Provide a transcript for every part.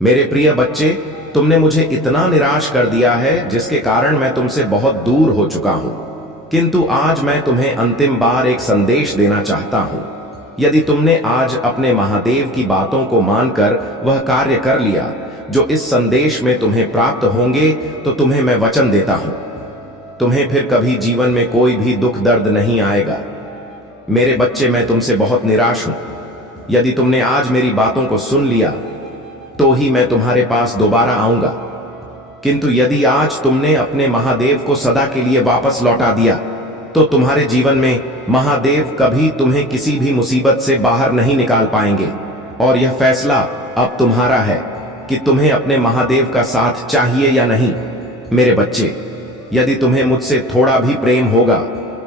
मेरे प्रिय बच्चे, तुमने मुझे इतना निराश कर दिया है जिसके कारण मैं तुमसे बहुत दूर हो चुका हूं। किंतु आज मैं तुम्हें अंतिम बार एक संदेश देना चाहता हूं। यदि तुमने आज अपने महादेव की बातों को मानकर वह कार्य कर लिया जो इस संदेश में तुम्हें प्राप्त होंगे, तो तुम्हें मैं वचन देता हूं, तुम्हें फिर कभी जीवन में कोई भी दुख दर्द नहीं आएगा। मेरे बच्चे, मैं तुमसे बहुत निराश हूं। यदि तुमने आज मेरी बातों को सुन लिया तो ही मैं तुम्हारे पास दोबारा आऊंगा। किंतु यदि आज तुमने अपने महादेव को सदा के लिए वापस लौटा दिया, तो तुम्हारे जीवन में महादेव कभी तुम्हें किसी भी मुसीबत से बाहर नहीं निकाल पाएंगे। और यह फैसला अब तुम्हारा है कि तुम्हें अपने महादेव का साथ चाहिए या नहीं। मेरे बच्चे, यदि तुम्हें मुझसे थोड़ा भी प्रेम होगा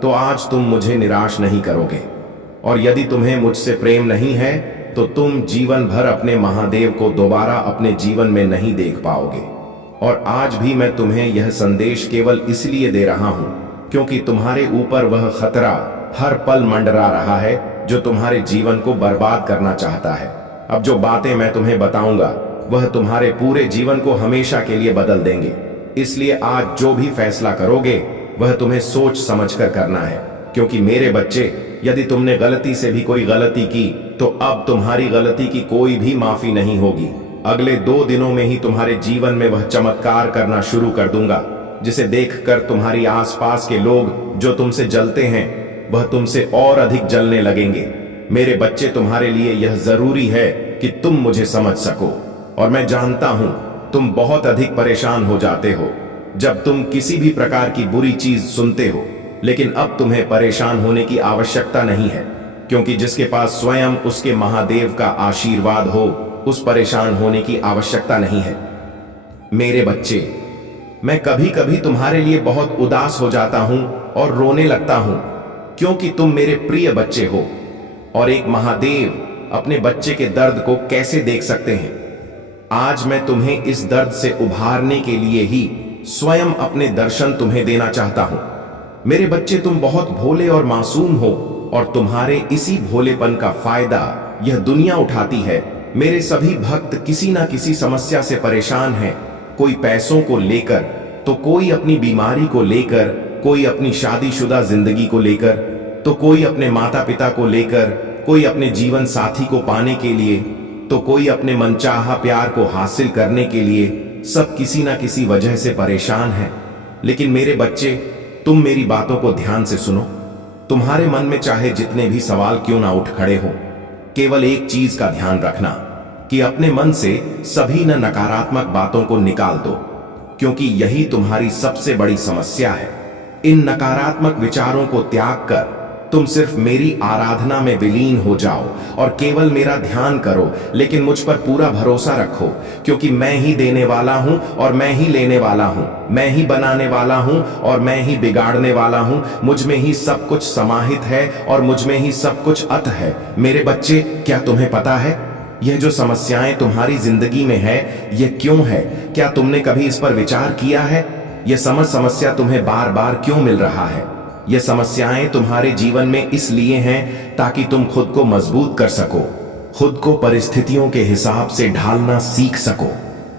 तो आज तुम मुझे निराश नहीं करोगे, और यदि तुम्हें मुझसे प्रेम नहीं है तो तुम जीवन भर अपने महादेव को दोबारा अपने जीवन में नहीं देख पाओगे। और आज भी मैं तुम्हें यह संदेश केवल इसलिए दे रहा हूं क्योंकि तुम्हारे ऊपर वह खतरा हर पल मंडरा रहा है जो तुम्हारे जीवन को बर्बाद करना चाहता है। अब जो बातें मैं तुम्हें बताऊंगा वह तुम्हारे पूरे जीवन को हमेशा के लिए बदल देंगे। इसलिए आज जो भी फैसला करोगे वह तुम्हें सोच समझकर करना है, क्योंकि मेरे बच्चे, यदि तुमने गलती से भी कोई गलती की तो अब तुम्हारी गलती की कोई भी माफी नहीं होगी। अगले 2 दिनों में ही तुम्हारे जीवन में वह चमत्कार करना शुरू कर दूंगा जिसे देखकर तुम्हारी आसपास के लोग जो तुमसे जलते हैं वह तुमसे और अधिक जलने लगेंगे। मेरे बच्चे, तुम्हारे लिए यह जरूरी है कि तुम मुझे समझ सको। और मैं जानता हूं तुम बहुत अधिक परेशान हो जाते हो जब तुम किसी भी प्रकार की बुरी चीज सुनते हो, लेकिन अब तुम्हें परेशान होने की आवश्यकता नहीं है, क्योंकि जिसके पास स्वयं उसके महादेव का आशीर्वाद हो उस परेशान होने की आवश्यकता नहीं है। मेरे बच्चे, मैं कभी कभी तुम्हारे लिए बहुत उदास हो जाता हूं और रोने लगता हूं, क्योंकि तुम मेरे प्रिय बच्चे हो और एक महादेव अपने बच्चे के दर्द को कैसे देख सकते हैं। आज मैं तुम्हें इस दर्द से उभारने के लिए ही स्वयं अपने दर्शन तुम्हें देना चाहता हूं। मेरे बच्चे, तुम बहुत भोले और मासूम हो और तुम्हारे इसी भोलेपन का फायदा यह दुनिया उठाती है। मेरे सभी भक्त किसी ना किसी समस्या से परेशान हैं, कोई पैसों को लेकर, तो कोई अपनी बीमारी को लेकर, कोई अपनी शादीशुदा जिंदगी को लेकर, तो कोई अपने माता पिता को लेकर, कोई अपने जीवन साथी को पाने के लिए, तो कोई अपने मनचाहा प्यार को हासिल करने के लिए। सब किसी ना किसी वजह से परेशान हैं। लेकिन मेरे बच्चे, तुम मेरी बातों को ध्यान से सुनो। तुम्हारे मन में चाहे जितने भी सवाल क्यों ना उठ खड़े हो, केवल एक चीज का ध्यान रखना कि अपने मन से सभी नकारात्मक बातों को निकाल दो, क्योंकि यही तुम्हारी सबसे बड़ी समस्या है। इन नकारात्मक विचारों को त्याग कर तुम सिर्फ मेरी आराधना में विलीन हो जाओ और केवल मेरा ध्यान करो। लेकिन मुझ पर पूरा भरोसा रखो, क्योंकि मैं ही देने वाला हूं और मैं ही लेने वाला हूं, मैं ही बनाने वाला हूं और मैं ही बिगाड़ने वाला हूं। मुझ में ही सब कुछ समाहित है और मुझ में ही सब कुछ अत है। मेरे बच्चे, क्या तुम्हें पता है यह जो समस्याएं तुम्हारी जिंदगी में है यह क्यों है? क्या तुमने कभी इस पर विचार किया है? यह समस्या तुम्हें बार बार क्यों मिल रहा है? ये समस्याएं तुम्हारे जीवन में इसलिए हैं ताकि तुम खुद को मजबूत कर सको, खुद को परिस्थितियों के हिसाब से ढालना सीख सको।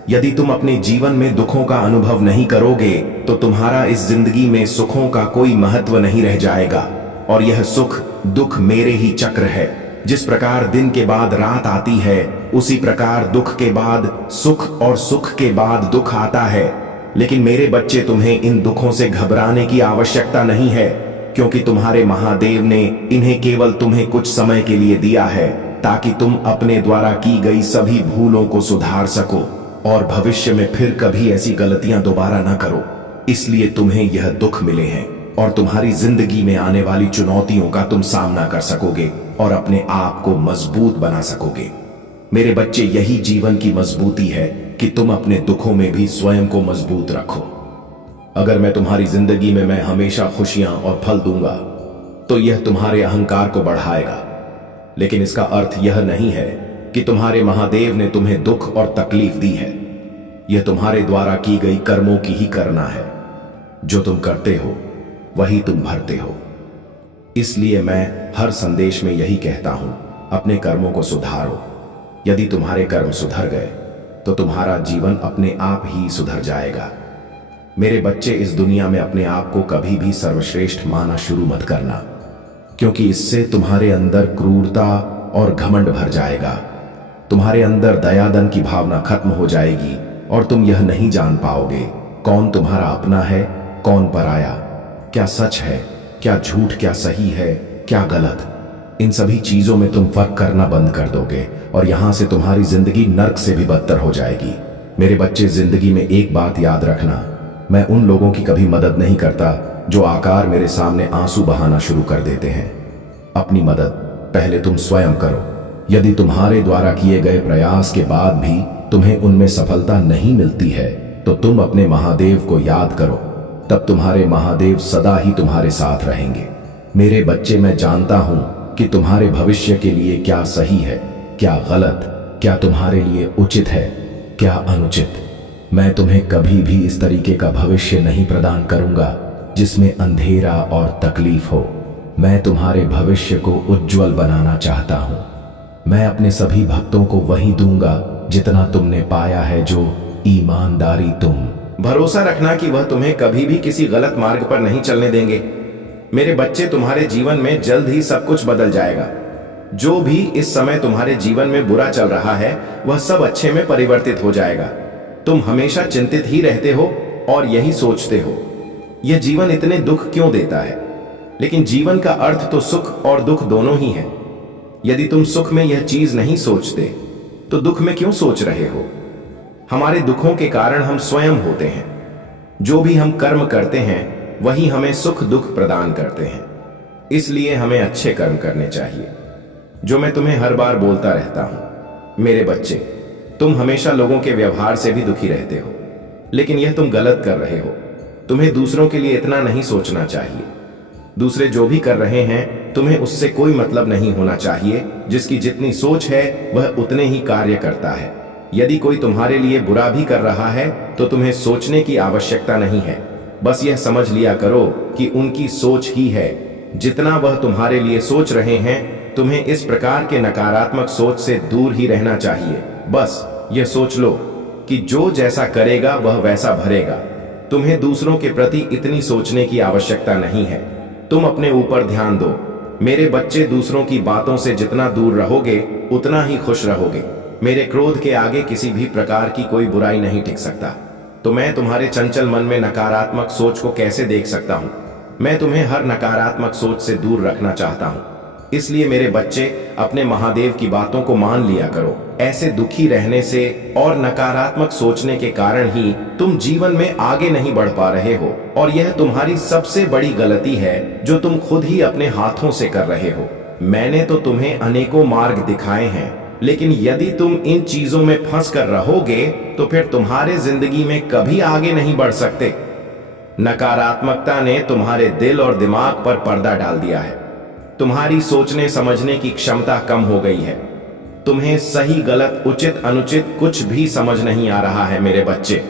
यदि तुम अपने जीवन में दुखों का अनुभव नहीं करोगे तो तुम्हारा इस जिंदगी में सुखों का कोई महत्व नहीं रह जाएगा। और यह सुख दुख मेरे ही चक्र है। जिस प्रकार दिन के बाद रात आती है, उसी प्रकार दुख के बाद सुख और सुख के बाद दुख आता है। लेकिन मेरे बच्चे, तुम्हें इन दुखों से घबराने की आवश्यकता नहीं है, क्योंकि तुम्हारे महादेव ने इन्हें केवल तुम्हें कुछ समय के लिए दिया है ताकि तुम अपने द्वारा की गई सभी भूलों को सुधार सको और भविष्य में फिर कभी ऐसी गलतियां दोबारा ना करो। इसलिए तुम्हें यह दुख मिले हैं और तुम्हारी जिंदगी में आने वाली चुनौतियों का तुम सामना कर सकोगे और अपने आप को मजबूत बना सकोगे। मेरे बच्चे, यही जीवन की मजबूती है कि तुम अपने दुखों में भी स्वयं को मजबूत रखो। अगर मैं तुम्हारी जिंदगी में मैं हमेशा खुशियां और फल दूंगा तो यह तुम्हारे अहंकार को बढ़ाएगा। लेकिन इसका अर्थ यह नहीं है कि तुम्हारे महादेव ने तुम्हें दुख और तकलीफ दी है। यह तुम्हारे द्वारा की गई कर्मों की ही करना है। जो तुम करते हो वही तुम भरते हो। इसलिए मैं हर संदेश में यही कहता हूं, अपने कर्मों को सुधारो। यदि तुम्हारे कर्म सुधर गए तो तुम्हारा जीवन अपने आप ही सुधर जाएगा। मेरे बच्चे, इस दुनिया में अपने आप को कभी भी सर्वश्रेष्ठ माना शुरू मत करना, क्योंकि इससे तुम्हारे अंदर क्रूरता और घमंड भर जाएगा। तुम्हारे अंदर दयादन की भावना खत्म हो जाएगी और तुम यह नहीं जान पाओगे कौन तुम्हारा अपना है, कौन पराया, क्या सच है, क्या झूठ, क्या सही है, क्या गलत। इन सभी चीजों में तुम फर्क करना बंद कर दोगे और यहां से तुम्हारी जिंदगी नर्क से भी बदतर हो जाएगी। मेरे बच्चे, जिंदगी में एक बात याद रखना, मैं उन लोगों की कभी मदद नहीं करता जो आकार मेरे सामने आंसू बहाना शुरू कर देते हैं। अपनी मदद पहले तुम स्वयं करो। यदि तुम्हारे द्वारा किए गए प्रयास के बाद भी तुम्हें उनमें सफलता नहीं मिलती है तो तुम अपने महादेव को याद करो, तब तुम्हारे महादेव सदा ही तुम्हारे साथ रहेंगे। मेरे बच्चे, मैं जानता हूं कि तुम्हारे भविष्य के लिए क्या सही है, क्या गलत, क्या तुम्हारे लिए उचित है, क्या अनुचित। मैं तुम्हें कभी भी इस तरीके का भविष्य नहीं प्रदान करूंगा जिसमें अंधेरा और तकलीफ हो। मैं तुम्हारे भविष्य को उज्जवल बनाना चाहता हूं। मैं अपने सभी भक्तों को वही दूंगा जितना तुमने पाया है, जो ईमानदारी तुम। भरोसा रखना कि वह तुम्हें कभी भी किसी गलत मार्ग पर नहीं चलने देंगे। मेरे बच्चे, तुम्हारे जीवन में जल्द ही सब कुछ बदल जाएगा। जो भी इस समय तुम्हारे जीवन में बुरा चल रहा है वह सब अच्छे में परिवर्तित हो जाएगा। तुम हमेशा चिंतित ही रहते हो और यही सोचते हो, यह जीवन इतने दुख क्यों देता है। लेकिन जीवन का अर्थ तो सुख और दुख दोनों ही है। यदि तुम सुख में यह चीज नहीं सोचते तो दुख में क्यों सोच रहे हो। हमारे दुखों के कारण हम स्वयं होते हैं। जो भी हम कर्म करते हैं वही हमें सुख दुख प्रदान करते हैं। इसलिए हमें अच्छे कर्म करने चाहिए, जो मैं तुम्हें हर बार बोलता रहता हूं। मेरे बच्चे, तुम हमेशा लोगों के व्यवहार से भी दुखी रहते हो, लेकिन यह तुम गलत कर रहे हो। तुम्हें दूसरों के लिए इतना नहीं सोचना चाहिए। दूसरे जो भी कर रहे हैं तुम्हें उससे कोई मतलब नहीं होना चाहिए। जिसकी जितनी सोच है वह उतने ही कार्य करता है। यदि कोई तुम्हारे लिए बुरा भी कर रहा है तो तुम्हें सोचने की आवश्यकता नहीं है। बस यह समझ लिया करो कि उनकी सोच ही है। जितना वह तुम्हारे लिए सोच रहे हैं, तुम्हें इस प्रकार के नकारात्मक सोच से दूर ही रहना चाहिए। बस यह सोच लो कि जो जैसा करेगा वह वैसा भरेगा। तुम्हें दूसरों के प्रति इतनी सोचने की आवश्यकता नहीं है। तुम अपने ऊपर ध्यान दो। मेरे बच्चे, दूसरों की बातों से जितना दूर रहोगे उतना ही खुश रहोगे। मेरे क्रोध के आगे किसी भी प्रकार की कोई बुराई नहीं टिक सकता। तो मैं तुम्हारे चंचल मन में नकारात्मक सोच को कैसे देख सकता हूं। मैं तुम्हें हर नकारात्मक सोच से दूर रखना चाहता हूं। इसलिए मेरे बच्चे, अपने महादेव की बातों को मान लिया करो। ऐसे दुखी रहने से और नकारात्मक सोचने के कारण ही तुम जीवन में आगे नहीं बढ़ पा रहे हो, और यह तुम्हारी सबसे बड़ी गलती है जो तुम खुद ही अपने हाथों से कर रहे हो। मैंने तो तुम्हें अनेकों मार्ग दिखाए हैं, लेकिन यदि तुम इन चीजों में फंस कर रहोगे तो फिर तुम्हारे जिंदगी में कभी आगे नहीं बढ़ सकते। नकारात्मकता ने तुम्हारे दिल और दिमाग पर पर्दा डाल दिया है। तुम्हारी सोचने समझने की क्षमता कम हो गई है। तुम्हें सही गलत उचित अनुचित कुछ भी समझ नहीं आ रहा है। मेरे बच्चे,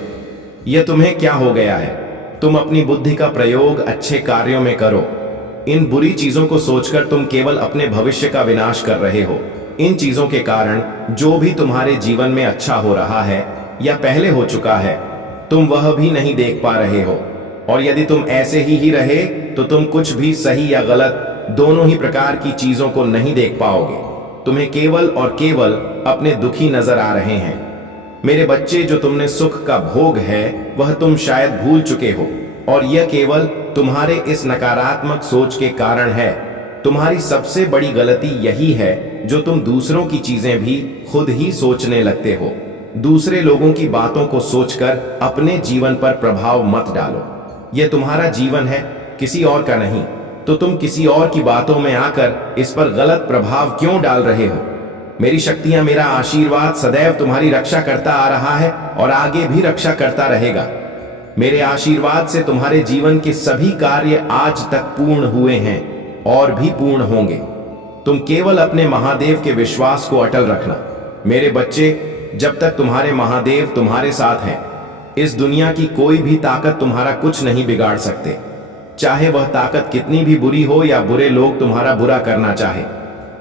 यह तुम्हें क्या हो गया है। तुम अपनी बुद्धि का प्रयोग अच्छे कार्यों में करो। इन बुरी चीजों को सोचकर तुम केवल अपने भविष्य का विनाश कर रहे हो। इन चीजों के कारण जो भी तुम्हारे जीवन में अच्छा हो रहा है या पहले हो चुका है, तुम वह भी नहीं देख पा रहे हो। और यदि तुम ऐसे ही रहे तो तुम कुछ भी सही या गलत दोनों ही प्रकार की चीजों को नहीं देख पाओगे। तुम्हें केवल और केवल अपने दुखी नजर आ रहे हैं। मेरे बच्चे, जो तुमने सुख का भोग है वह तुम शायद भूल चुके हो, और यह केवल तुम्हारे इस नकारात्मक सोच के कारण है। तुम्हारी सबसे बड़ी गलती यही है जो तुम दूसरों की चीजें भी खुद ही सोचने लगते हो। दूसरे लोगों की बातों को सोचकर अपने जीवन पर प्रभाव मत डालो। यह तुम्हारा जीवन है, किसी और का नहीं। तो तुम किसी और की बातों में आकर इस पर गलत प्रभाव क्यों डाल रहे हो। मेरी शक्तियां, मेरा आशीर्वाद सदैव तुम्हारी रक्षा करता आ रहा है और आगे भी रक्षा करता रहेगा। मेरे आशीर्वाद से तुम्हारे जीवन के सभी कार्य आज तक पूर्ण हुए हैं और भी पूर्ण होंगे। तुम केवल अपने महादेव के विश्वास को अटल रखना। मेरे बच्चे, जब तक तुम्हारे महादेव तुम्हारे साथ हैं, इस दुनिया की कोई भी ताकत तुम्हारा कुछ नहीं बिगाड़ सकते। चाहे वह ताकत कितनी भी बुरी हो या बुरे लोग तुम्हारा बुरा करना चाहे,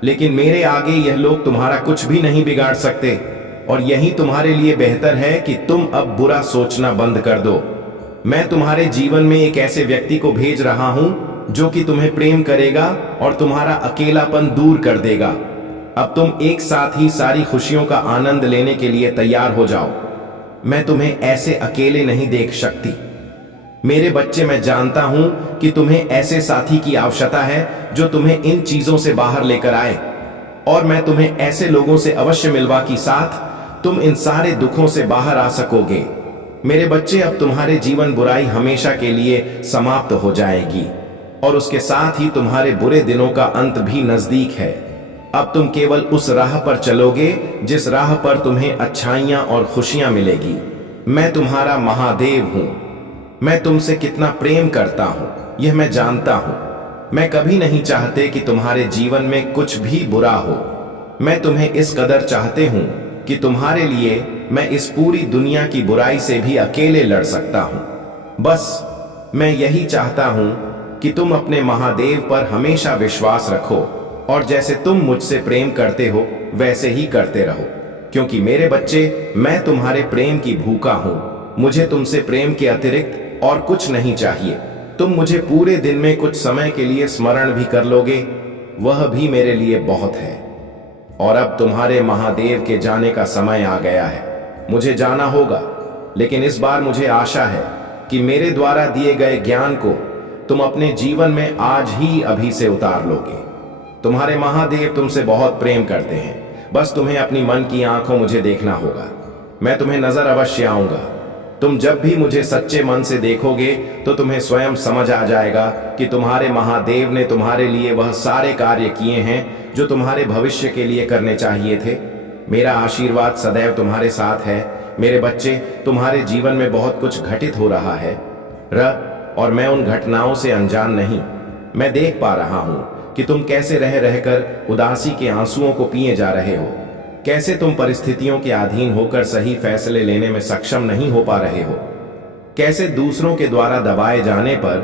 लेकिन मेरे आगे यह लोग तुम्हारा कुछ भी नहीं बिगाड़ सकते। और यही तुम्हारे लिए बेहतर है कि तुम अब बुरा सोचना बंद कर दो। मैं तुम्हारे जीवन में एक ऐसे व्यक्ति को भेज रहा हूं जो कि तुम्हें प्रेम करेगा और तुम्हारा अकेलापन दूर कर देगा। अब तुम एक साथ ही सारी खुशियों का आनंद लेने के लिए तैयार हो जाओ। मैं तुम्हें ऐसे अकेले नहीं देख सकती। मेरे बच्चे, मैं जानता हूं कि तुम्हें ऐसे साथी की आवश्यकता है जो तुम्हें इन चीजों से बाहर लेकर आए, और मैं तुम्हें ऐसे लोगों से अवश्य मिलवा कि साथ तुम इन सारे दुखों से बाहर आ सकोगे। मेरे बच्चे, अब तुम्हारे जीवन बुराई हमेशा के लिए समाप्त हो जाएगी और उसके साथ ही तुम्हारे बुरे दिनों का अंत भी नजदीक है। अब तुम केवल उस राह पर चलोगे जिस राह पर तुम्हें अच्छाइयां और खुशियां मिलेगी। मैं तुम्हारा महादेव हूं। मैं तुमसे कितना प्रेम करता हूं यह मैं जानता हूं। मैं कभी नहीं चाहते कि तुम्हारे जीवन में कुछ भी बुरा हो। मैं तुम्हें इस कदर चाहते हूं कि तुम्हारे लिए मैं इस पूरी दुनिया की बुराई से भी अकेले लड़ सकता हूं। बस मैं यही चाहता हूं कि तुम अपने महादेव पर हमेशा विश्वास रखो और जैसे तुम मुझसे प्रेम करते हो वैसे ही करते रहो, क्योंकि मेरे बच्चे, मैं तुम्हारे प्रेम की भूखा हूं। मुझे तुमसे प्रेम के अतिरिक्त और कुछ नहीं चाहिए। तुम मुझे पूरे दिन में कुछ समय के लिए स्मरण भी कर लोगे, वह भी मेरे लिए बहुत है। और अब तुम्हारे महादेव के जाने का समय आ गया है। मुझे जाना होगा, लेकिन इस बार मुझे आशा है कि मेरे द्वारा दिए गए ज्ञान को तुम अपने जीवन में आज ही अभी से उतार लोगे। तुम्हारे महादेव तुमसे बहुत प्रेम करते हैं। बस तुम्हें अपनी मन की आंखों मुझे देखना होगा। मैं तुम्हें नजर अवश्य आऊंगा। तुम जब भी मुझे सच्चे मन से देखोगे तो तुम्हें स्वयं समझ आ जाएगा कि तुम्हारे महादेव ने तुम्हारे लिए वह सारे कार्य किए हैं जो तुम्हारे भविष्य के लिए करने चाहिए थे। मेरा आशीर्वाद सदैव तुम्हारे साथ है। मेरे बच्चे, तुम्हारे जीवन में बहुत कुछ घटित हो रहा है और मैं उन घटनाओं से अनजान नहीं। मैं देख पा रहा हूं कि तुम कैसे रह रहकर उदासी के आंसुओं को पिए जा रहे हो, कैसे तुम परिस्थितियों के अधीन होकर सही फैसले लेने में सक्षम नहीं हो पा रहे हो, कैसे दूसरों के द्वारा दबाए जाने पर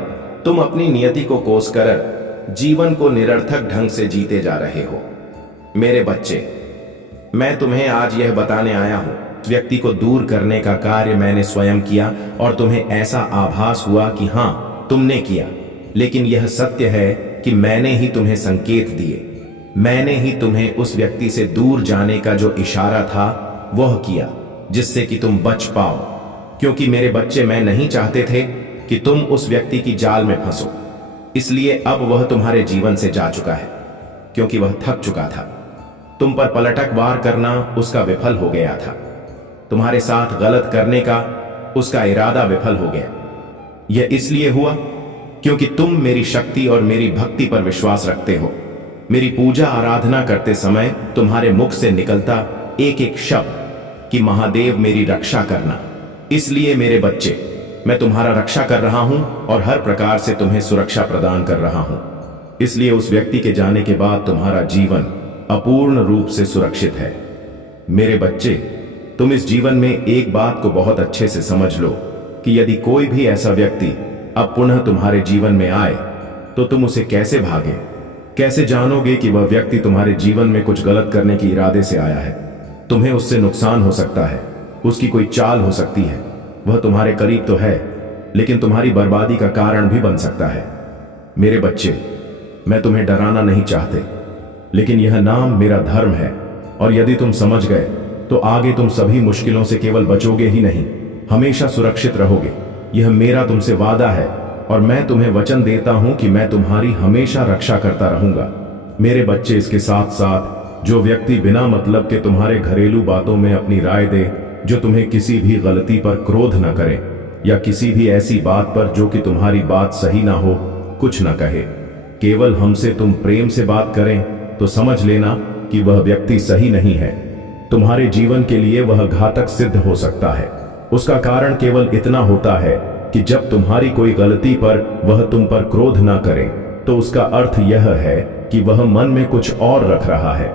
तुम अपनी नियति को कोस कर जीवन को निरर्थक ढंग से जीते जा रहे हो। मेरे बच्चे, मैं तुम्हें आज यह बताने आया हूं, व्यक्ति को दूर करने का कार्य मैंने स्वयं किया और तुम्हें ऐसा आभास हुआ कि हां, तुमने किया, लेकिन यह सत्य है कि मैंने ही तुम्हें संकेत दिए। मैंने ही तुम्हें उस व्यक्ति से दूर जाने का जो इशारा था वह किया, जिससे कि तुम बच पाओ। क्योंकि मेरे बच्चे, मैं नहीं चाहते थे कि तुम उस व्यक्ति की जाल में फंसो। इसलिए अब वह तुम्हारे जीवन से जा चुका है, क्योंकि वह थक चुका था। तुम पर पलटक वार करना उसका विफल हो गया था। तुम्हारे साथ गलत करने का उसका इरादा विफल हो गया। यह इसलिए हुआ क्योंकि तुम मेरी शक्ति और मेरी भक्ति पर विश्वास रखते हो। मेरी पूजा आराधना करते समय तुम्हारे मुख से निकलता एक एक शब्द कि महादेव मेरी रक्षा करना। इसलिए मेरे बच्चे, मैं तुम्हारा रक्षा कर रहा हूं और हर प्रकार से तुम्हें सुरक्षा प्रदान कर रहा हूं। इसलिए उस व्यक्ति के जाने के बाद तुम्हारा जीवन अपूर्ण रूप से सुरक्षित है। मेरे बच्चे, तुम इस जीवन में एक बात को बहुत अच्छे से समझ लो कि यदि कोई भी ऐसा व्यक्ति अब पुनः तुम्हारे जीवन में आए तो तुम उसे कैसे भागे, कैसे जानोगे कि वह व्यक्ति तुम्हारे जीवन में कुछ गलत करने के इरादे से आया है। तुम्हें उससे नुकसान हो सकता है, उसकी कोई चाल हो सकती है। वह तुम्हारे करीब तो है, लेकिन तुम्हारी बर्बादी का कारण भी बन सकता है। मेरे बच्चे, मैं तुम्हें डराना नहीं चाहते, लेकिन यह नाम मेरा धर्म है, और यदि तुम समझ गए तो आगे तुम सभी मुश्किलों से केवल बचोगे ही नहीं, हमेशा सुरक्षित रहोगे। यह मेरा तुमसे वादा है और मैं तुम्हें वचन देता हूं कि मैं तुम्हारी हमेशा रक्षा करता रहूंगा। मेरे बच्चे, इसके साथ साथ जो व्यक्ति बिना मतलब के तुम्हारे घरेलू बातों में अपनी राय दे, जो तुम्हें किसी भी गलती पर क्रोध न करे या किसी भी ऐसी बात पर जो कि तुम्हारी बात सही ना हो कुछ न कहे, केवल हमसे तुम प्रेम से बात करें तो समझ लेना कि वह व्यक्ति सही नहीं है। तुम्हारे जीवन के लिए वह घातक सिद्ध हो सकता है। उसका कारण केवल इतना होता है कि जब तुम्हारी कोई गलती पर वह तुम पर क्रोध ना करे तो उसका अर्थ यह है कि वह मन में कुछ और रख रहा है।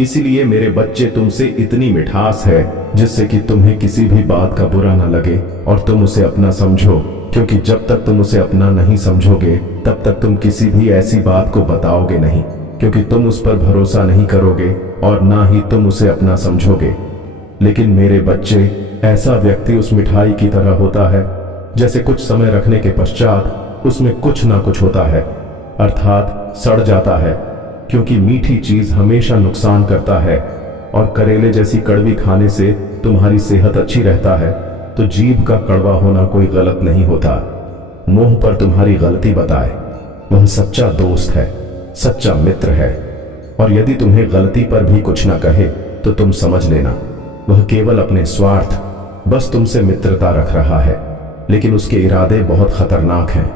इसलिए मेरे बच्चे, तुमसे इतनी मिठास है जिससे कि तुम्हें किसी भी बात का बुरा ना लगे और तुम उसे अपना समझो, क्योंकि जब तक तुम उसे अपना नहीं समझोगे तब तक तुम किसी भी ऐसी बात को बताओगे नहीं, क्योंकि तुम उस पर भरोसा नहीं करोगे और ना ही तुम उसे अपना समझोगे। लेकिन मेरे बच्चे, ऐसा व्यक्ति उस मिठाई की तरह होता है जैसे कुछ समय रखने के पश्चात उसमें कुछ ना कुछ होता है, अर्थात सड़ जाता है। क्योंकि मीठी चीज हमेशा नुकसान करता है और करेले जैसी कड़वी खाने से तुम्हारी सेहत अच्छी रहता है, तो जीभ का कड़वा होना कोई गलत नहीं होता। मुंह पर तुम्हारी गलती बताए, वह सच्चा दोस्त है, सच्चा मित्र है। और यदि तुम्हें गलती पर भी कुछ ना कहे तो तुम समझ लेना, वह केवल अपने स्वार्थ, बस तुमसे मित्रता रख रहा है, लेकिन उसके इरादे बहुत खतरनाक हैं।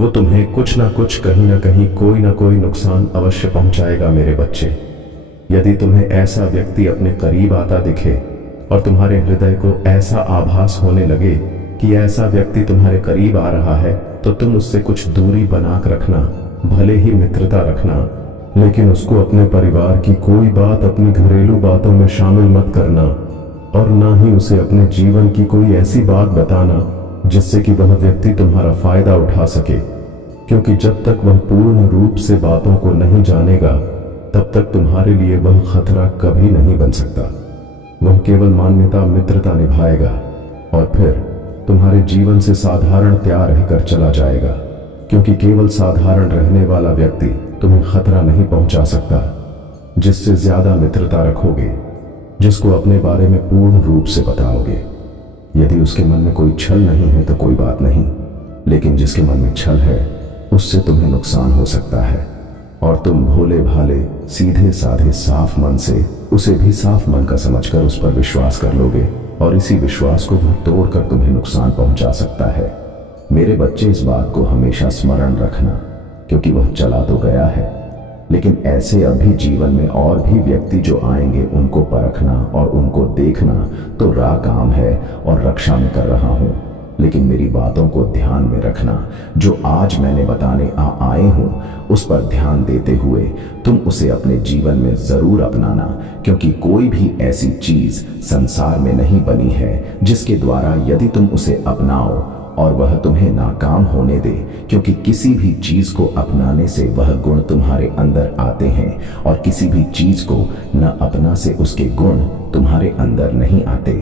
वो तुम्हें कुछ ना कुछ, कहीं ना कहीं, कोई ना कोई नुकसान अवश्य पहुंचाएगा मेरे बच्चे। यदि तुम्हें ऐसा व्यक्ति अपने करीब आता दिखे और तुम्हारे हृदय को ऐसा आभास होने लगे कि ऐसा व्यक्ति तुम्हारे करीब आ रहा है, तो तुम उससे कुछ दूरी बनाकर रखना, भले ही मित्रता रखना, लेकिन उसको अपने परिवार की कोई बात अपनी घरेलू बातों में शामिल मत करना, और ना ही उसे अपने जीवन की कोई ऐसी बात बताना जिससे कि वह व्यक्ति तुम्हारा फायदा उठा सके। क्योंकि जब तक वह पूर्ण रूप से बातों को नहीं जानेगा, तब तक तुम्हारे लिए वह खतरा कभी नहीं बन सकता। वह केवल मान्यता, मित्रता निभाएगा और फिर तुम्हारे जीवन से साधारणतया रहकर चला जाएगा। क्योंकि केवल साधारण रहने वाला व्यक्ति तुम्हें खतरा नहीं पहुंचा सकता। जिससे ज्यादा मित्रता रखोगे, जिसको अपने बारे में पूर्ण रूप से बताओगे, यदि उसके मन में कोई छल नहीं है तो कोई बात नहीं, लेकिन जिसके मन में छल है उससे तुम्हें नुकसान हो सकता है। और तुम भोले भाले, सीधे साधे, साफ मन से उसे भी साफ मन का समझकर उस पर विश्वास कर लोगे, और इसी विश्वास को वह तोड़कर तुम्हें नुकसान पहुंचा सकता है। मेरे बच्चे, इस बात को हमेशा स्मरण रखना, क्योंकि वह चला तो गया है, लेकिन ऐसे अभी जीवन में और भी व्यक्ति जो आएंगे, उनको परखना और उनको देखना तो राह काम है और रक्षा में कर रहा हूं। लेकिन मेरी बातों को ध्यान में रखना, जो आज मैंने बताने आए हूं, उस पर ध्यान देते हुए तुम उसे अपने जीवन में जरूर अपनाना। क्योंकि कोई भी ऐसी चीज संसार में नहीं बनी है जिसके द्वारा यदि तुम उसे अपनाओ और वह तुम्हें नाकाम होने दे। क्योंकि किसी भी चीज को अपनाने से वह गुण तुम्हारे अंदर आते हैं, और किसी भी चीज को न अपना से उसके गुण तुम्हारे अंदर नहीं आते।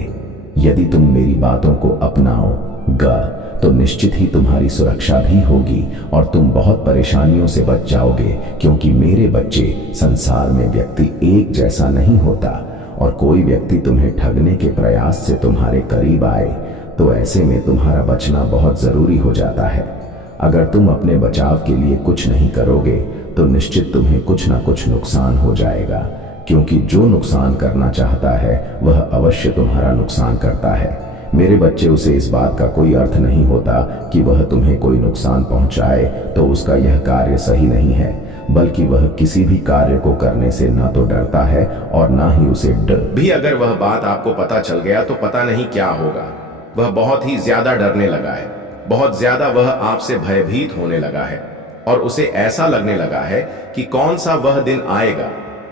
यदि तुम मेरी बातों को अपनाओगा तो निश्चित ही तुम्हारी सुरक्षा भी होगी और तुम बहुत परेशानियों से बच जाओगे। क्योंकि मेरे बच्चे, संसार में व्यक्ति एक जैसा नहीं होता, और कोई व्यक्ति तुम्हें ठगने के प्रयास से तुम्हारे करीब आए तो ऐसे में तुम्हारा बचना बहुत जरूरी हो जाता है। अगर तुम अपने बचाव के लिए कुछ नहीं करोगे तो निश्चित तुम्हें कुछ ना कुछ नुकसान हो जाएगा। क्योंकि जो नुकसान करना चाहता है वह अवश्य तुम्हारा नुकसान करता है। मेरे बच्चे, उसे इस बात का कोई अर्थ नहीं होता कि वह तुम्हें कोई नुकसान पहुंचाए तो उसका यह कार्य सही नहीं है, बल्कि वह किसी भी कार्य को करने से न तो डरता है और ना ही उसे डर भी। अगर वह बात आपको पता चल गया तो पता नहीं क्या होगा। वह बहुत ही ज्यादा डरने लगा है, बहुत ज्यादा वह आपसे भयभीत होने लगा है, और उसे ऐसा लगने लगा है कि कौन सा वह दिन आएगा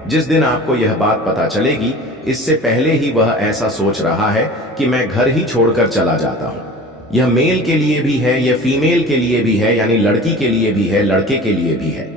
जिस दिन आपको यह बात पता चलेगी। इससे पहले ही वह ऐसा सोच रहा है कि मैं घर ही छोड़कर चला जाता हूं। यह मेल के लिए भी है, यह फीमेल के लिए भी है, यानी लड़की के लिए भी है, लड़के के लिए भी है।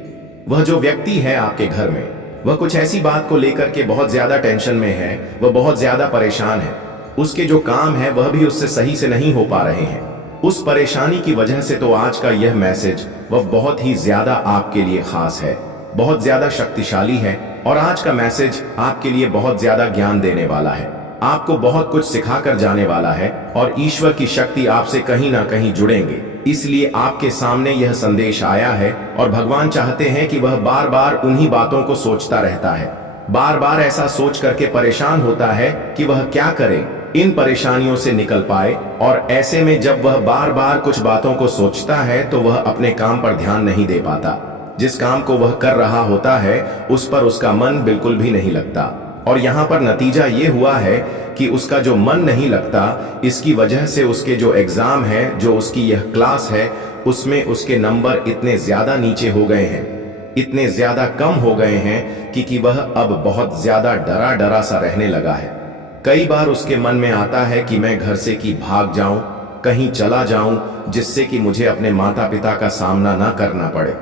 वह जो व्यक्ति है आपके घर में, वह कुछ ऐसी बात को लेकर के बहुत ज्यादा टेंशन में है, वह बहुत ज्यादा परेशान है। उसके जो काम है वह भी उससे सही से नहीं हो पा रहे हैं। उस परेशानी की वजह से तो आज का यह मैसेज वह बहुत ही ज्यादा आपके लिए खास है, बहुत ज्यादा शक्तिशाली है, और आज का मैसेज आपके लिए बहुत ज्यादा ज्ञान देने वाला है, आपको बहुत कुछ सिखाकर जाने वाला है, और ईश्वर की शक्ति आपसे कहीं ना कहीं जुड़ेंगे। इसलिए आपके सामने यह संदेश आया है, और भगवान चाहते हैं कि वह बार बार उन्हीं बातों को सोचता रहता है, बार बार ऐसा सोच करके परेशान होता है कि वह क्या करे, इन परेशानियों से निकल पाए। और ऐसे में जब वह बार बार कुछ बातों को सोचता है तो वह अपने काम पर ध्यान नहीं दे पाता। जिस काम को वह कर रहा होता है उस पर उसका मन बिल्कुल भी नहीं लगता, और यहाँ पर नतीजा ये हुआ है कि उसका जो मन नहीं लगता, इसकी वजह से उसके जो एग्जाम है, जो उसकी यह क्लास है, उसमें उसके नंबर इतने ज्यादा नीचे हो गए हैं, इतने ज्यादा कम हो गए हैं कि वह अब बहुत ज्यादा डरा डरा सा रहने लगा है। कई बार उसके मन में आता है कि मैं घर से कि भाग जाऊं, कहीं चला जाऊं, जिससे कि मुझे अपने माता पिता का सामना ना करना पड़े,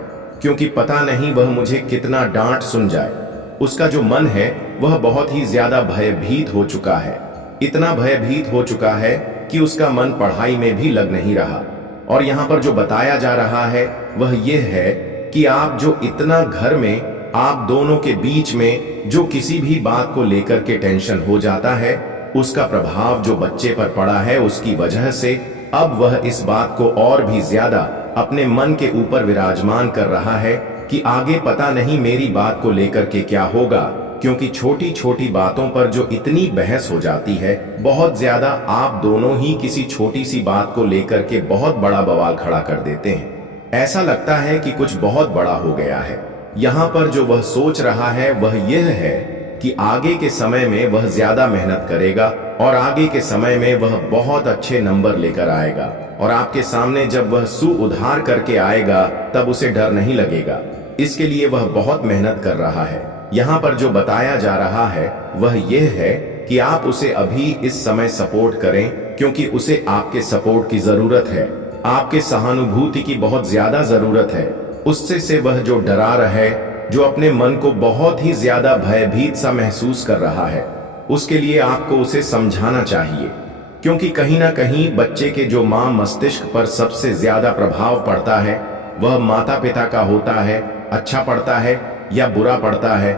क्योंकि पता नहीं वह मुझे कितना डांट सुन जाए। उसका जो मन है वह बहुत ही ज्यादा भयभीत हो चुका है। इतना भयभीत हो चुका है कि उसका मन पढ़ाई में भी लग नहीं रहा। और यहाँ पर जो बताया जा रहा है वह यह है कि आप जो इतना घर में आप दोनों के बीच में जो किसी भी बात को लेकर के टेंशन हो जाता है, उसका प्रभाव जो बच्चे पर पड़ा है, उसकी वजह से अब वह इस बात को और भी ज्यादा अपने मन के ऊपर विराजमान कर रहा है कि आगे पता नहीं मेरी बात को लेकर के क्या होगा। क्योंकि छोटी छोटी बातों पर जो इतनी बहस हो जाती है, बहुत ज्यादा आप दोनों ही किसी छोटी सी बात को लेकर के बहुत बड़ा बवाल खड़ा कर देते हैं। ऐसा लगता है कि कुछ बहुत बड़ा हो गया है। यहाँ पर जो वह सोच रहा है वह यह है कि आगे के समय में वह ज्यादा मेहनत करेगा और आगे के समय में वह बहुत अच्छे नंबर लेकर आएगा, और आपके सामने जब वह सुउधार करके आएगा तब उसे डर नहीं लगेगा। इसके लिए वह बहुत मेहनत कर रहा है। यहाँ पर जो बताया जा रहा है वह यह है कि आप उसे अभी इस समय सपोर्ट करें, क्योंकि उसे आपके सपोर्ट की जरूरत है, आपके सहानुभूति की बहुत ज्यादा जरूरत है। उससे से वह जो डरा रहा है, जो अपने मन को बहुत ही ज्यादा भयभीत सा महसूस कर रहा है, उसके लिए आपको उसे समझाना चाहिए। क्योंकि कहीं ना कहीं बच्चे के जो मां मस्तिष्क पर सबसे ज्यादा प्रभाव पड़ता है वह माता पिता का होता है। अच्छा पड़ता है या बुरा पड़ता है,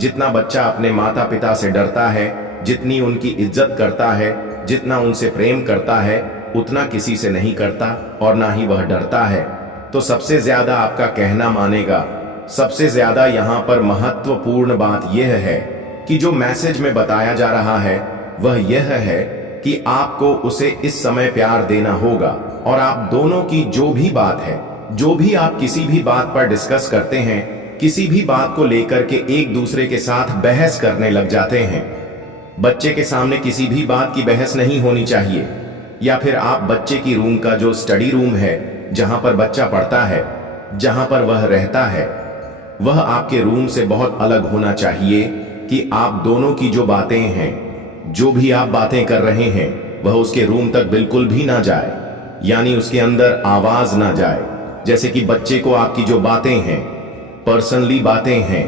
जितना बच्चा अपने माता पिता से डरता है, जितनी उनकी इज्जत करता है, जितना उनसे प्रेम करता है, उतना किसी से नहीं करता और ना ही वह डरता है, तो सबसे ज्यादा आपका कहना मानेगा। सबसे ज्यादा यहाँ पर महत्वपूर्ण बात यह है कि जो मैसेज में बताया जा रहा है वह यह है कि आपको उसे इस समय प्यार देना होगा, और आप दोनों की जो भी बात है, जो भी आप किसी भी बात पर डिस्कस करते हैं, किसी भी बात को लेकर के एक दूसरे के साथ बहस करने लग जाते हैं। बच्चे के सामने किसी भी बात की बहस नहीं होनी चाहिए। या फिर आप बच्चे की रूम का जो स्टडी रूम है, जहां पर बच्चा पढ़ता है, जहां पर वह रहता है, वह आपके रूम से बहुत अलग होना चाहिए कि आप दोनों की जो बातें हैं, जो भी आप बातें कर रहे हैं, वह उसके रूम तक बिल्कुल भी ना जाए, यानी उसके अंदर आवाज ना जाए। जैसे कि बच्चे को आपकी जो बातें हैं, पर्सनली बातें हैं,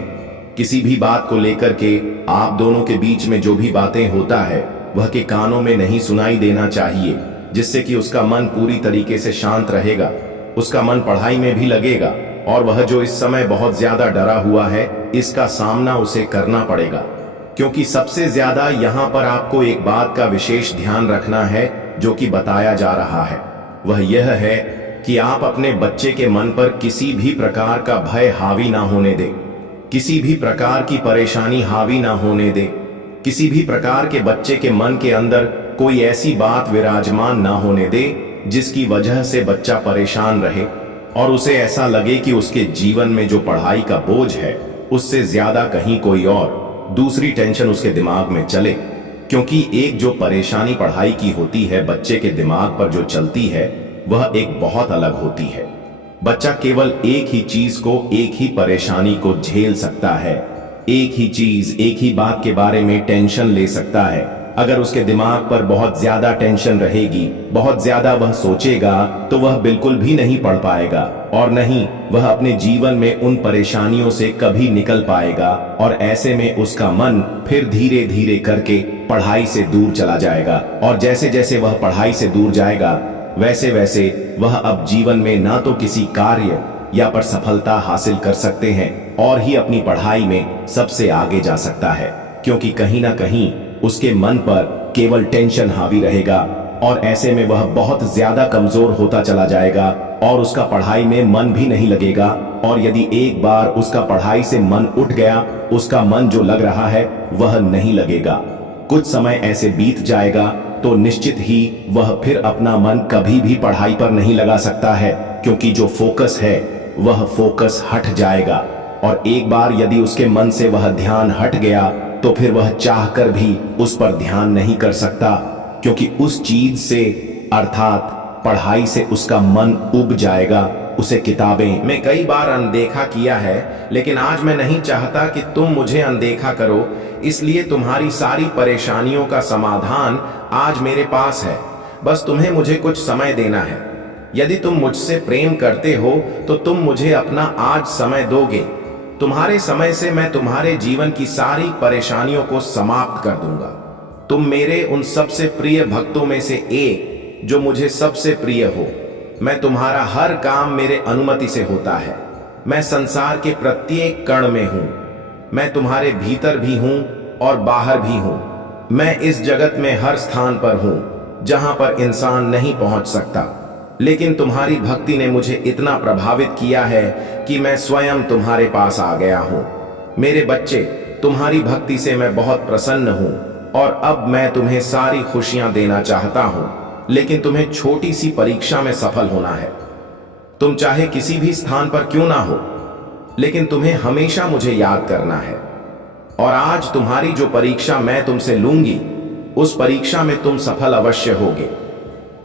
किसी भी बात को लेकर के आप दोनों के बीच में जो भी बातें होता है वह के कानों में नहीं सुनाई देना चाहिए, जिससे कि उसका मन पूरी तरीके से शांत रहेगा, उसका मन पढ़ाई में भी लगेगा, और वह जो इस समय बहुत ज्यादा डरा हुआ है, इसका सामना उसे करना पड़ेगा। क्योंकि सबसे ज्यादा यहाँ पर आपको एक बात का विशेष ध्यान रखना है जो कि बताया जा रहा है, वह यह है कि आप अपने बच्चे के मन पर किसी भी प्रकार का भय हावी ना होने दें, किसी भी प्रकार की परेशानी हावी ना होने दें, किसी भी प्रकार के बच्चे के मन के अंदर कोई ऐसी बात विराजमान ना होने दे जिसकी वजह से बच्चा परेशान रहे और उसे ऐसा लगे कि उसके जीवन में जो पढ़ाई का बोझ है उससे ज्यादा कहीं कोई और दूसरी टेंशन उसके दिमाग में चले। क्योंकि एक जो परेशानी पढ़ाई की होती है, बच्चे के दिमाग पर जो चलती है, वह एक बहुत अलग होती है। बच्चा केवल एक ही चीज को, एक ही परेशानी को झेल सकता है, एक ही चीज, एक ही बात के बारे में टेंशन ले सकता है। अगर उसके दिमाग पर बहुत ज्यादा टेंशन रहेगी, बहुत ज्यादा वह सोचेगा, तो वह बिल्कुल भी नहीं पढ़ पाएगा और नहीं वह अपने जीवन में उन परेशानियों से कभी निकल पाएगा, और ऐसे में उसका मन फिर धीरे धीरे करके पढ़ाई से दूर चला जाएगा। और जैसे जैसे वह पढ़ाई से दूर जाएगा, वैसे वैसे वह अब जीवन में ना तो किसी कार्य या पर सफलता हासिल कर सकते हैं और ही अपनी पढ़ाई में सबसे आगे जा सकता है, क्योंकि कहीं ना कहीं उसके मन पर केवल टेंशन हावी रहेगा, और ऐसे में वह बहुत ज्यादा कमजोर होता चला जाएगा और उसका पढ़ाई में मन भी नहीं लगेगा। और यदि एक बार उसका पढ़ाई से मन उठ गया, उसका मन जो लग रहा है वह नहीं लगेगा। कुछ समय ऐसे बीत जाएगा तो निश्चित ही वह फिर अपना मन कभी भी पढ़ाई पर नहीं लगा सकता है, क्योंकि जो फोकस है वह फोकस हट जाएगा। और एक बार यदि उसके मन से वह ध्यान हट गया तो फिर वह चाहकर भी उस पर ध्यान नहीं कर सकता, क्योंकि उस चीज से अर्थात पढ़ाई से उसका मन उब जाएगा। उसे किताबें मैं कई बार अनदेखा किया है, लेकिन आज मैं नहीं चाहता कि तुम मुझे अनदेखा करो, इसलिए तुम्हारी सारी परेशानियों का समाधान आज मेरे पास है। बस तुम्हें मुझे कुछ समय देना है। यदि तुम मुझसे प्रेम करते हो तो तुम मुझे अपना आज समय दोगे। तुम्हारे समय से मैं तुम्हारे जीवन की सारी परेशानियों को समाप्त कर दूंगा। तुम मेरे उन सबसे प्रिय भक्तों में से एक, जो मुझे सबसे प्रिय हो। मैं तुम्हारा हर काम मेरे अनुमति से होता है। मैं संसार के प्रत्येक कण में हूं। मैं तुम्हारे भीतर भी हूं और बाहर भी हूं। मैं इस जगत में हर स्थान पर हूं जहां पर इंसान नहीं पहुंच सकता, लेकिन तुम्हारी भक्ति ने मुझे इतना प्रभावित किया है कि मैं स्वयं तुम्हारे पास आ गया हूं। मेरे बच्चे, तुम्हारी भक्ति से मैं बहुत प्रसन्न हूं और अब मैं तुम्हें सारी खुशियां देना चाहता हूं, लेकिन तुम्हें छोटी सी परीक्षा में सफल होना है। तुम चाहे किसी भी स्थान पर क्यों ना हो, लेकिन तुम्हें हमेशा मुझे याद करना है। और आज तुम्हारी जो परीक्षा मैं तुमसे लूंगी, उस परीक्षा में तुम सफल अवश्य होगे,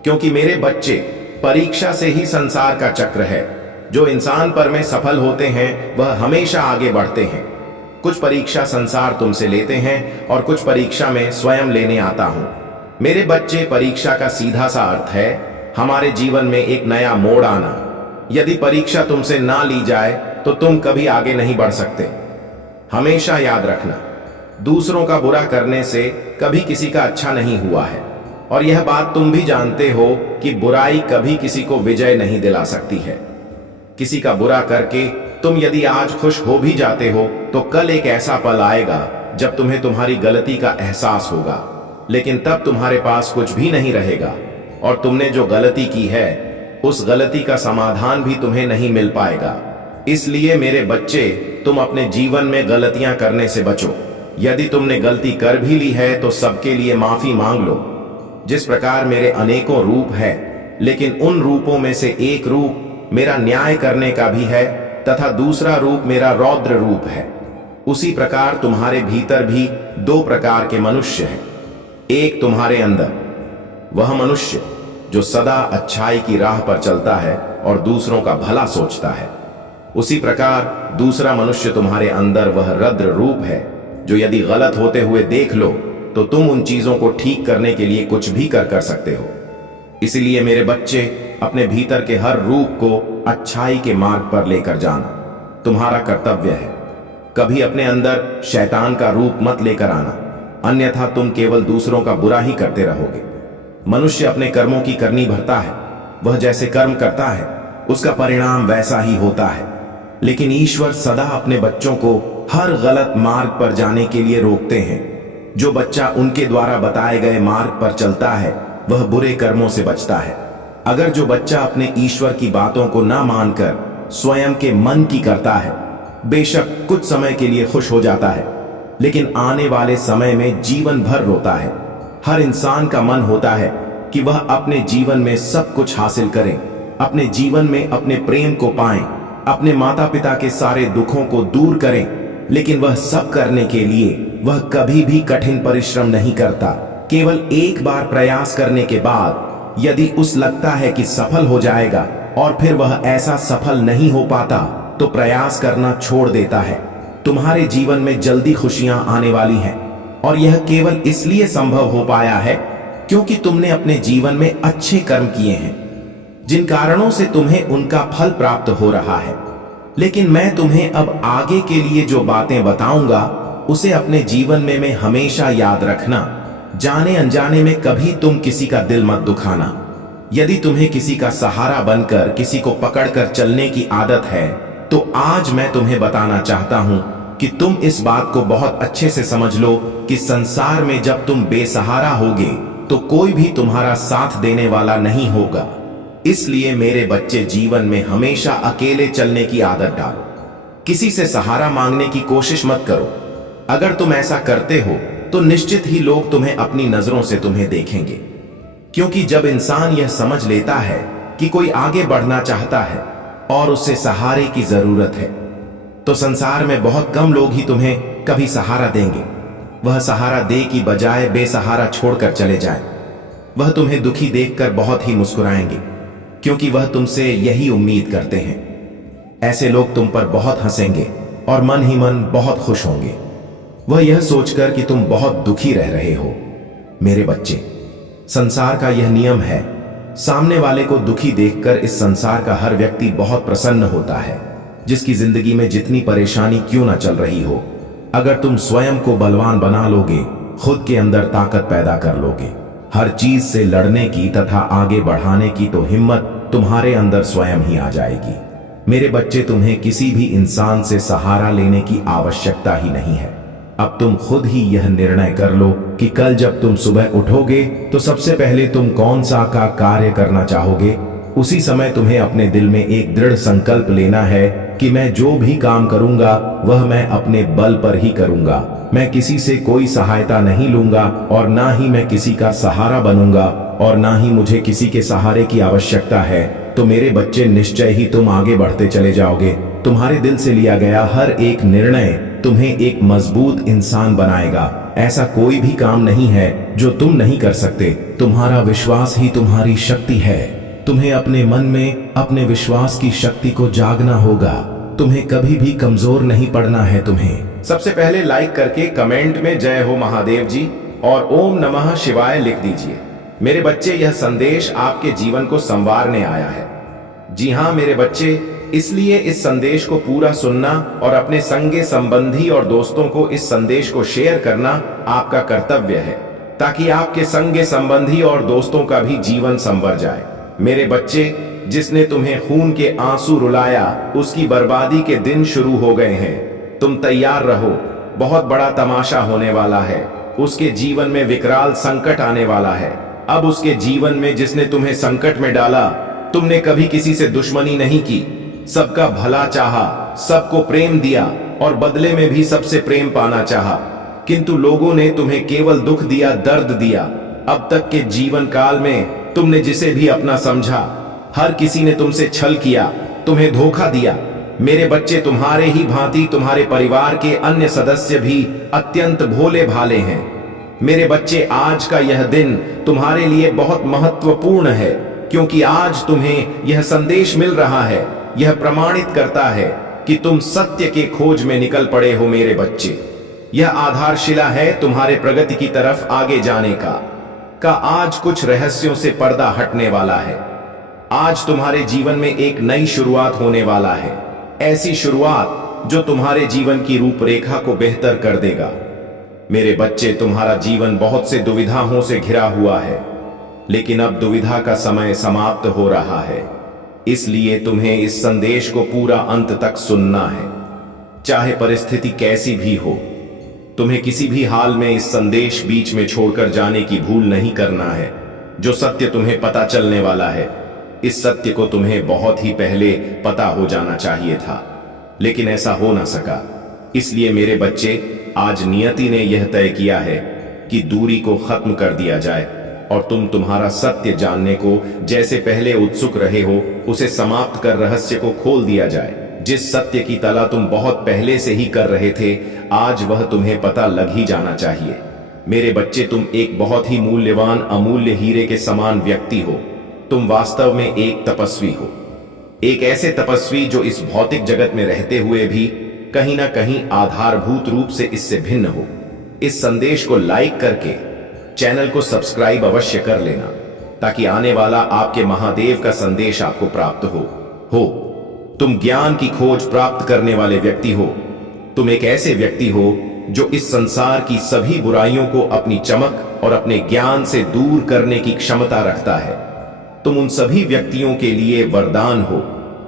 क्योंकि मेरे बच्चे, परीक्षा से ही संसार का चक्र है। जो इंसान पर में सफल होते हैं वह हमेशा आगे बढ़ते हैं। कुछ परीक्षा संसार तुमसे लेते हैं और कुछ परीक्षा में स्वयं लेने आता हूं। मेरे बच्चे, परीक्षा का सीधा सा अर्थ है हमारे जीवन में एक नया मोड़ आना। यदि परीक्षा तुमसे ना ली जाए तो तुम कभी आगे नहीं बढ़ सकते। हमेशा याद रखना, दूसरों का बुरा करने से कभी किसी का अच्छा नहीं हुआ है, और यह बात तुम भी जानते हो कि बुराई कभी किसी को विजय नहीं दिला सकती है। किसी का बुरा करके तुम यदि आज खुश हो भी जाते हो तो कल एक ऐसा पल आएगा जब तुम्हें तुम्हारी गलती का एहसास होगा, लेकिन तब तुम्हारे पास कुछ भी नहीं रहेगा और तुमने जो गलती की है उस गलती का समाधान भी तुम्हें नहीं मिल पाएगा। इसलिए मेरे बच्चे, तुम अपने जीवन में गलतियां करने से बचो। यदि तुमने गलती कर भी ली है तो सबके लिए माफी मांग लो। जिस प्रकार मेरे अनेकों रूप हैं, लेकिन उन रूपों में से एक रूप मेरा न्याय करने का भी है तथा दूसरा रूप मेरा रौद्र रूप है, उसी प्रकार तुम्हारे भीतर भी दो प्रकार के मनुष्य हैं। एक तुम्हारे अंदर, वह मनुष्य जो सदा अच्छाई की राह पर चलता है और दूसरों का भला सोचता है। उसी प्रकार दूसरा मनुष्य तुम्हारे अंदर, वह रौद्र रूप है जो यदि गलत होते हुए देख लो तो तुम उन चीजों को ठीक करने के लिए कुछ भी कर सकते हो। इसलिए मेरे बच्चे, अपने भीतर के हर रूप को अच्छाई के मार्ग पर लेकर जाना तुम्हारा कर्तव्य है। कभी अपने अंदर शैतान का रूप मत लेकर आना, अन्यथा तुम केवल दूसरों का बुरा ही करते रहोगे। मनुष्य अपने कर्मों की करनी भरता है। वह जैसे कर्म करता है उसका परिणाम वैसा ही होता है, लेकिन ईश्वर सदा अपने बच्चों को हर गलत मार्ग पर जाने के लिए रोकते हैं। जो बच्चा उनके द्वारा बताए गए मार्ग पर चलता है वह बुरे कर्मों से बचता है। अगर जो बच्चा अपने ईश्वर की बातों को ना मानकर स्वयं के मन की करता है, बेशक कुछ समय के लिए खुश हो जाता है, लेकिन आने वाले समय में जीवन भर रोता है। हर इंसान का मन होता है कि वह अपने जीवन में सब कुछ हासिल करे, अपने जीवन में अपने प्रेम को पाएं, अपने माता पिता के सारे दुखों को दूर करें, लेकिन वह सब करने के लिए वह कभी भी कठिन परिश्रम नहीं करता। केवल एक बार प्रयास करने के बाद यदि उस लगता है कि सफल हो जाएगा और फिर वह ऐसा सफल नहीं हो पाता तो प्रयास करना छोड़ देता है। तुम्हारे जीवन में जल्दी खुशियां आने वाली हैं, और यह केवल इसलिए संभव हो पाया है क्योंकि तुमने अपने जीवन में अच्छे कर्म किए हैं, जिन कारणों से तुम्हें उनका फल प्राप्त हो रहा है। लेकिन मैं तुम्हें अब आगे के लिए जो बातें बताऊंगा उसे अपने जीवन में हमेशा याद रखना। जाने अनजाने में कभी तुम किसी का दिल मत दुखाना। यदि तुम्हें किसी का सहारा बनकर किसी को पकड़कर चलने की आदत है तो आज मैं तुम्हें बताना चाहता हूं कि तुम इस बात को बहुत अच्छे से समझ लो कि संसार में जब तुम बेसहारा होगे तो कोई भी तुम्हारा साथ देने वाला नहीं होगा। इसलिए मेरे बच्चे, जीवन में हमेशा अकेले चलने की आदत डालो। किसी से सहारा मांगने की कोशिश मत करो। अगर तुम ऐसा करते हो तो निश्चित ही लोग तुम्हें अपनी नजरों से तुम्हें देखेंगे, क्योंकि जब इंसान यह समझ लेता है कि कोई आगे बढ़ना चाहता है और उसे सहारे की जरूरत है, तो संसार में बहुत कम लोग ही तुम्हें कभी सहारा देंगे। वह सहारा दे की बजाय बेसहारा छोड़कर चले जाएं। वह तुम्हें दुखी देखकर बहुत ही मुस्कुराएंगे, क्योंकि वह तुमसे यही उम्मीद करते हैं। ऐसे लोग तुम पर बहुत हंसेंगे और मन ही मन बहुत खुश होंगे, वह यह सोचकर कि तुम बहुत दुखी रह रहे हो। मेरे बच्चे, संसार का यह नियम है, सामने वाले को दुखी देखकर इस संसार का हर व्यक्ति बहुत प्रसन्न होता है। जिसकी जिंदगी में जितनी परेशानी क्यों ना चल रही हो, अगर तुम स्वयं को बलवान बना लोगे, खुद के अंदर ताकत पैदा कर लोगे। हर चीज से लड़ने की तथा आगे बढ़ाने की तो हिम्मत तुम्हारे अंदर स्वयं ही आ जाएगी। मेरे बच्चे, तुम्हें किसी भी इंसान से सहारा लेने की आवश्यकता ही नहीं है। अब तुम खुद ही यह निर्णय कर लो कि कल जब तुम सुबह उठोगे तो सबसे पहले तुम कौन सा का कार्य करना चाहोगे। उसी समय तुम्हें अपने दिल में एक दृढ़ संकल्प लेना है कि मैं जो भी काम करूंगा वह मैं अपने बल पर ही करूंगा। मैं किसी से कोई सहायता नहीं लूंगा और ना ही मैं किसी का सहारा बनूंगा और ना ही मुझे किसी के सहारे की आवश्यकता है। तो मेरे बच्चे, निश्चय ही तुम आगे बढ़ते चले जाओगे। तुम्हारे दिल से लिया गया हर एक निर्णय तुम्हें एक मजबूत इंसान बनाएगा। ऐसा कोई भी काम नहीं है जो तुम नहीं कर सकते। तुम्हारा विश्वास ही तुम्हारी शक्ति है। तुम्हें अपने मन में अपने विश्वास की शक्ति को जागना होगा। तुम्हें कभी भी कमजोर नहीं पड़ना है। तुम्हें सबसे पहले लाइक करके कमेंट में जय हो महादेव जी और ओम नमः शिवाय लिख दीजिए। मेरे बच्चे, यह संदेश आपके जीवन को संवारने आया है। जी हाँ मेरे बच्चे, इसलिए इस संदेश को पूरा सुनना और अपने संगे संबंधी और दोस्तों को इस संदेश को शेयर करना आपका कर्तव्य है, ताकि आपके संगे संबंधी और दोस्तों का भी जीवन संवर जाए। मेरे बच्चे, जिसने तुम्हें खून के आंसू रुलाया उसकी बर्बादी के दिन शुरू हो गए हैं। तुम तैयार रहो, बहुत बड़ा तमाशा होने वाला है। उसके जीवन में विकराल संकट आने वाला है। अब उसके जीवन में जिसने तुम्हें संकट में डाला, तुमने कभी किसी से दुश्मनी नहीं की, सबका भला चाहा, सबको प्रेम दिया और बदले में भी सबसे प्रेम पाना चाहा, किंतु लोगों ने तुम्हें केवल दुख दिया, दर्द दिया। अब तक के जीवन काल में तुमने जिसे भी अपना समझा, हर किसी ने तुमसे छल किया, तुम्हें धोखा दिया। मेरे बच्चे, तुम्हारे ही भांति तुम्हारे परिवार के अन्य सदस्य भी अत्यंत भोले भाले हैं। मेरे बच्चे, आज का यह दिन तुम्हारे लिए बहुत महत्वपूर्ण है, क्योंकि आज तुम्हें यह संदेश मिल रहा है। यह प्रमाणित करता है कि तुम सत्य के खोज में निकल पड़े हो। मेरे बच्चे, यह आधारशिला है तुम्हारे प्रगति की तरफ आगे जाने का आज कुछ रहस्यों से पर्दा हटने वाला है। आज तुम्हारे जीवन में एक नई शुरुआत होने वाला है, ऐसी शुरुआत जो तुम्हारे जीवन की रूपरेखा को बेहतर कर देगा। मेरे बच्चे, तुम्हारा जीवन बहुत से दुविधाओं से घिरा हुआ है, लेकिन अब दुविधा का समय समाप्त हो रहा है। इसलिए तुम्हें इस संदेश को पूरा अंत तक सुनना है, चाहे परिस्थिति कैसी भी हो। तुम्हें किसी भी हाल में इस संदेश बीच में छोड़कर जाने की भूल नहीं करना है। जो सत्य तुम्हें पता चलने वाला है, इस सत्य को तुम्हें बहुत ही पहले पता हो जाना चाहिए था, लेकिन ऐसा हो ना सका। इसलिए मेरे बच्चे, आज नियति ने यह तय किया है कि दूरी को खत्म कर दिया जाए और तुम तुम्हारा सत्य जानने को जैसे पहले उत्सुक रहे हो, उसे समाप्त कर रहस्य को खोल दिया जाए। जिस सत्य की तला तुम बहुत पहले से ही कर रहे थे, आज वह तुम्हें पता लग ही जाना चाहिए। मेरे बच्चे, तुम एक बहुत ही मूल्यवान अमूल्य हीरे के समान व्यक्ति हो। तुम वास्तव में एक तपस्वी हो, एक ऐसे तपस्वी जो इस भौतिक जगत में रहते हुए भी कहीं ना कहीं आधारभूत रूप से इससे भिन्न हो। इस संदेश को लाइक करके चैनल को सब्सक्राइब अवश्य कर लेना, ताकि आने वाला आपके महादेव का संदेश आपको प्राप्त हो। तुम ज्ञान की खोज प्राप्त करने वाले व्यक्ति हो। तुम एक ऐसे व्यक्ति हो जो इस संसार की सभी बुराइयों को अपनी चमक और अपने ज्ञान से दूर करने की क्षमता रखता है। तुम उन सभी व्यक्तियों के लिए वरदान हो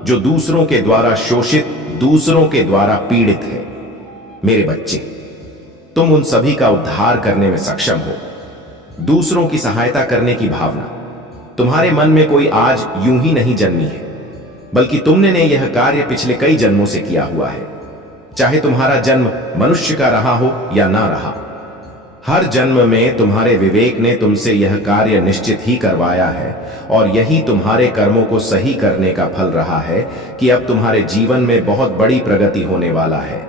जो दूसरों के द्वारा शोषित, दूसरों के द्वारा पीड़ित है। मेरे बच्चे, तुम उन सभी का उद्धार करने में सक्षम हो। दूसरों की सहायता करने की भावना तुम्हारे मन में कोई आज यूं ही नहीं जन्मी है, बल्कि तुमने ने यह कार्य पिछले कई जन्मों से किया हुआ है। चाहे तुम्हारा जन्म मनुष्य का रहा हो या ना रहा, हर जन्म में तुम्हारे विवेक ने तुमसे यह कार्य निश्चित ही करवाया है, और यही तुम्हारे कर्मों को सही करने का फल रहा है कि अब तुम्हारे जीवन में बहुत बड़ी प्रगति होने वाला है।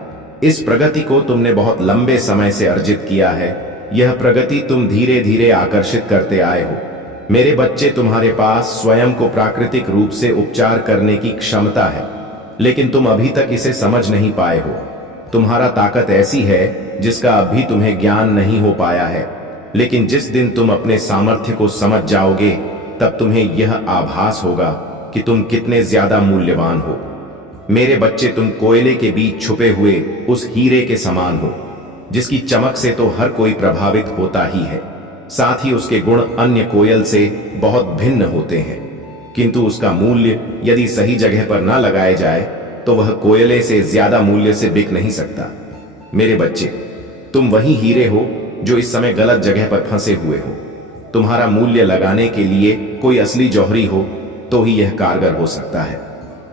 इस प्रगति को तुमने बहुत लंबे समय से अर्जित किया है। यह प्रगति तुम धीरे धीरे आकर्षित करते आए हो। मेरे बच्चे, तुम्हारे पास स्वयं को प्राकृतिक रूप से उपचार करने की क्षमता है, लेकिन तुम अभी तक इसे समझ नहीं पाए हो। तुम्हारा ताकत ऐसी है जिसका अभी तुम्हें ज्ञान नहीं हो पाया है, लेकिन जिस दिन तुम अपने सामर्थ्य को समझ जाओगे, तब तुम्हें यह आभास होगा कि तुम कितने ज्यादा मूल्यवान हो। मेरे बच्चे, तुम कोयले के बीच छुपे हुए उस हीरे के समान हो जिसकी चमक से तो हर कोई प्रभावित होता ही है। साथ ही उसके गुण अन्य कोयल से बहुत भिन्न होते हैं, किंतु उसका मूल्य यदि सही जगह पर ना लगाया जाए तो वह कोयले से ज्यादा मूल्य से बिक नहीं सकता। मेरे बच्चे, तुम वही हीरे हो जो इस समय गलत जगह पर फंसे हुए हो। तुम्हारा मूल्य लगाने के लिए कोई असली जौहरी हो तो ही यह कारगर हो सकता है।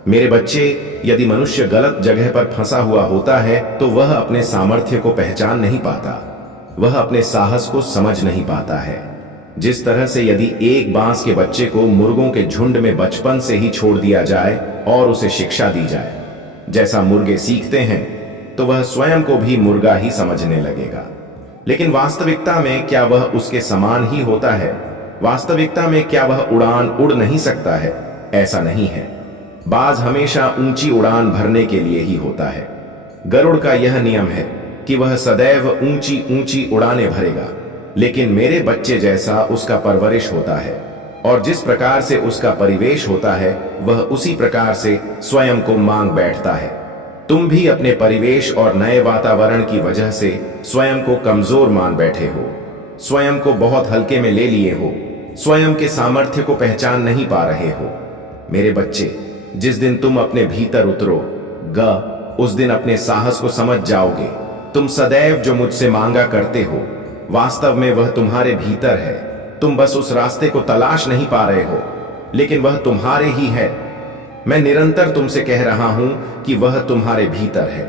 मेरे बच्चे, यदि मनुष्य गलत जगह पर फंसा हुआ होता है तो वह अपने सामर्थ्य को पहचान नहीं पाता, वह अपने साहस को समझ नहीं पाता है। जिस तरह से यदि एक बांस के बच्चे को मुर्गों के झुंड में बचपन से ही छोड़ दिया जाए और उसे शिक्षा दी जाए, जैसा मुर्गे सीखते हैं, तो वह स्वयं को भी मुर्गा ही समझने लगेगा। लेकिन वास्तविकता में क्या वह उसके समान ही होता है? वास्तविकता में क्या वह उड़ान उड़ नहीं सकता है? ऐसा नहीं है। बाज हमेशा ऊंची उड़ान भरने के लिए ही होता है। गरुड़ का यह नियम है कि वह सदैव ऊंची ऊंची उड़ानें भरेगा, लेकिन मेरे बच्चे जैसा उसका परवरिश होता है और जिस प्रकार से उसका परिवेश होता है वह उसी प्रकार से स्वयं को मांग बैठता है। तुम भी अपने परिवेश और नए वातावरण की वजह से स्वयं को कमजोर मान बैठे हो, स्वयं को बहुत हल्के में ले लिए हो, स्वयं के सामर्थ्य को पहचान नहीं पा रहे हो। मेरे बच्चे, जिस दिन तुम अपने भीतर उतरोगे, उस दिन अपने साहस को समझ जाओगे। तुम सदैव जो मुझसे मांगा करते हो, वास्तव में वह तुम्हारे भीतर है। तुम बस उस रास्ते को तलाश नहीं पा रहे हो, लेकिन वह तुम्हारे ही है। मैं निरंतर तुमसे कह रहा हूं कि वह तुम्हारे भीतर है।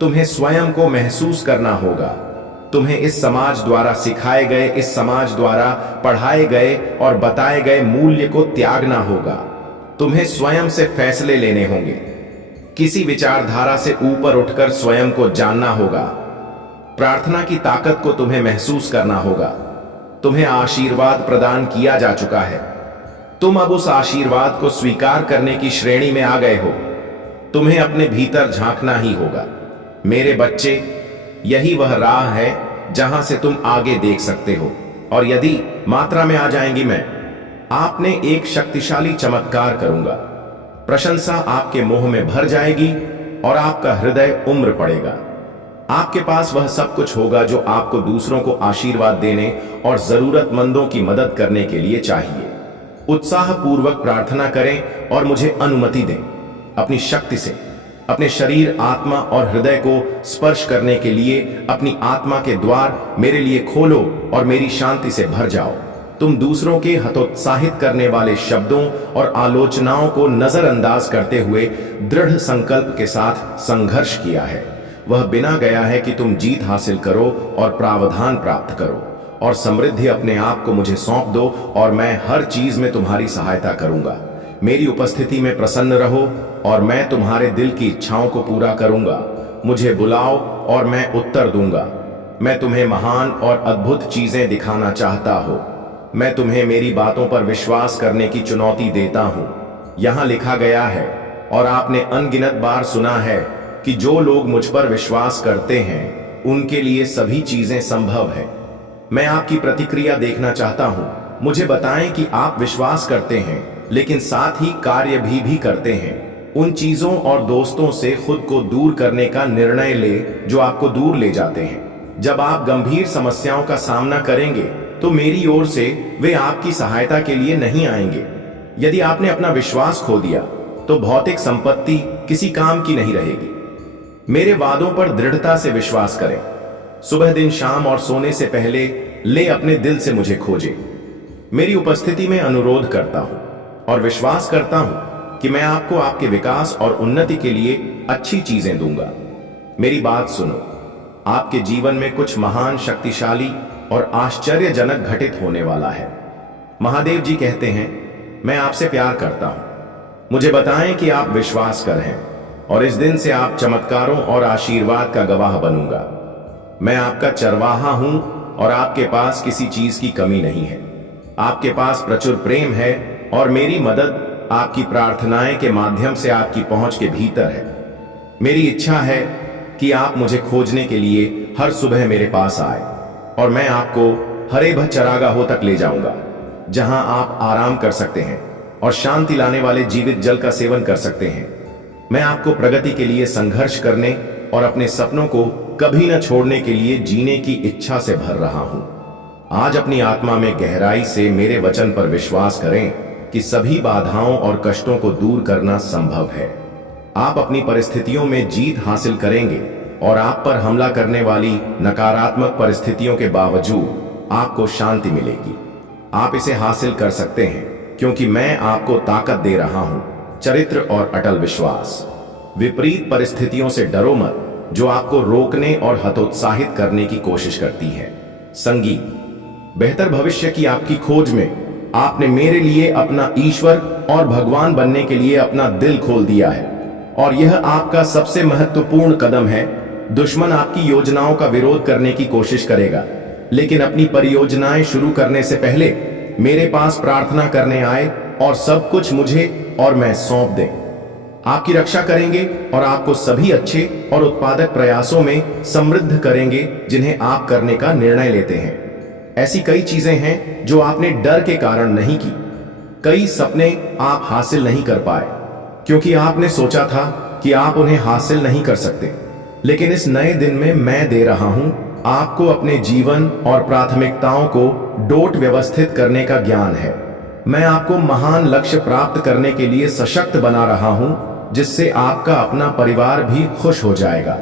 तुम्हें स्वयं को महसूस करना होगा। तुम्हें इस समाज द्वारा सिखाए गए, इस समाज द्वारा पढ़ाए गए और बताए गए मूल्य को त्यागना होगा। तुम्हें स्वयं से फैसले लेने होंगे। किसी विचारधारा से ऊपर उठकर स्वयं को जानना होगा। प्रार्थना की ताकत को तुम्हें महसूस करना होगा। तुम्हें आशीर्वाद प्रदान किया जा चुका है। तुम अब उस आशीर्वाद को स्वीकार करने की श्रेणी में आ गए हो। तुम्हें अपने भीतर झांकना ही होगा। मेरे बच्चे, यही वह राह है जहां से तुम आगे देख सकते हो। और यदि मात्रा में आ जाएंगी, मैं आपने एक शक्तिशाली चमत्कार करूंगा। प्रशंसा आपके मुंह में भर जाएगी और आपका हृदय उम्र पड़ेगा। आपके पास वह सब कुछ होगा जो आपको दूसरों को आशीर्वाद देने और जरूरतमंदों की मदद करने के लिए चाहिए। उत्साह पूर्वक प्रार्थना करें और मुझे अनुमति दें। अपनी शक्ति से अपने शरीर, आत्मा और हृदय को स्पर्श करने के लिए अपनी आत्मा के द्वार मेरे लिए खोलो और मेरी शांति से भर जाओ। तुम दूसरों के हतोत्साहित करने वाले शब्दों और आलोचनाओं को नजरअंदाज करते हुए दृढ़ संकल्प के साथ संघर्ष किया है। वह बिना गया है कि तुम जीत हासिल करो और प्रावधान प्राप्त करो और समृद्धि अपने आप को मुझे सौंप दो और मैं हर चीज में तुम्हारी सहायता करूंगा। मेरी उपस्थिति में प्रसन्न रहो और मैं तुम्हारे दिल की इच्छाओं को पूरा करूंगा। मुझे बुलाओ और मैं उत्तर दूंगा। मैं तुम्हें महान और अद्भुत चीजें दिखाना चाहता हूं। मैं तुम्हें मेरी बातों पर विश्वास करने की चुनौती देता हूं। यहां लिखा गया है और आपने अनगिनत बार सुना है कि जो लोग मुझ पर विश्वास करते हैं उनके लिए सभी चीजें संभव है। मैं आपकी प्रतिक्रिया देखना चाहता हूं। मुझे बताएं कि आप विश्वास करते हैं लेकिन साथ ही कार्य भी करते हैं। उन चीजों और दोस्तों से खुद को दूर करने का निर्णय ले जो आपको दूर ले जाते हैं। जब आप गंभीर समस्याओं का सामना करेंगे तो मेरी ओर से वे आपकी सहायता के लिए नहीं आएंगे। यदि आपने अपना विश्वास खो दिया तो भौतिक संपत्ति किसी काम की नहीं रहेगी। मेरे वादों पर दृढ़ता से विश्वास करें। सुबह, दिन, शाम और सोने से पहले ले अपने दिल से मुझे खोजे। मेरी उपस्थिति में अनुरोध करता हूं और विश्वास करता हूं कि मैं आपको आपके विकास और उन्नति के लिए अच्छी चीजें दूंगा। मेरी बात सुनो। आपके जीवन में कुछ महान, शक्तिशाली और आश्चर्यजनक घटित होने वाला है। महादेव जी कहते हैं, मैं आपसे प्यार करता हूं। मुझे बताएं कि आप विश्वास करें और इस दिन से आप चमत्कारों और आशीर्वाद का गवाह बनूंगा। मैं आपका चरवाहा हूं और आपके पास किसी चीज की कमी नहीं है। आपके पास प्रचुर प्रेम है और मेरी मदद आपकी प्रार्थनाएं के माध्यम से आपकी पहुंच के भीतर है। मेरी इच्छा है कि आप मुझे खोजने के लिए हर सुबह मेरे पास आए और मैं आपको हरे भरे चरागाहों तक ले जाऊंगा जहां आप आराम कर सकते हैं और शांति लाने वाले जीवित जल का सेवन कर सकते हैं। मैं आपको प्रगति के लिए संघर्ष करने और अपने सपनों को कभी न छोड़ने के लिए जीने की इच्छा से भर रहा हूं। आज अपनी आत्मा में गहराई से मेरे वचन पर विश्वास करें कि सभी बाधाओं और कष्टों को दूर करना संभव है। आप अपनी परिस्थितियों में जीत हासिल करेंगे और आप पर हमला करने वाली नकारात्मक परिस्थितियों के बावजूद आपको शांति मिलेगी। आप इसे हासिल कर सकते हैं क्योंकि मैं आपको ताकत दे रहा हूं, चरित्र और अटल विश्वास। विपरीत परिस्थितियों से डरो मत, जो आपको रोकने और हतोत्साहित करने की कोशिश करती है। संगीत, बेहतर भविष्य की आपकी खोज में आपने मेरे लिए अपना ईश्वर और भगवान बनने के लिए अपना दिल खोल दिया है और यह आपका सबसे महत्वपूर्ण कदम है। दुश्मन आपकी योजनाओं का विरोध करने की कोशिश करेगा, लेकिन अपनी परियोजनाएं शुरू करने से पहले मेरे पास प्रार्थना करने आए और सब कुछ मुझे और मैं सौंप दें। आपकी रक्षा करेंगे और आपको सभी अच्छे और उत्पादक प्रयासों में समृद्ध करेंगे जिन्हें आप करने का निर्णय लेते हैं। ऐसी कई चीजें हैं जो आपने डर के कारण नहीं की। कई सपने आप हासिल नहीं कर पाए क्योंकि आपने सोचा था कि आप उन्हें हासिल नहीं कर सकते। लेकिन इस नए दिन में मैं दे रहा हूं आपको अपने जीवन और प्राथमिकताओं को डोट व्यवस्थित करने का ज्ञान है। मैं आपको महान लक्ष्य प्राप्त करने के लिए सशक्त बना रहा हूं, जिससे आपका अपना परिवार भी खुश हो जाएगा।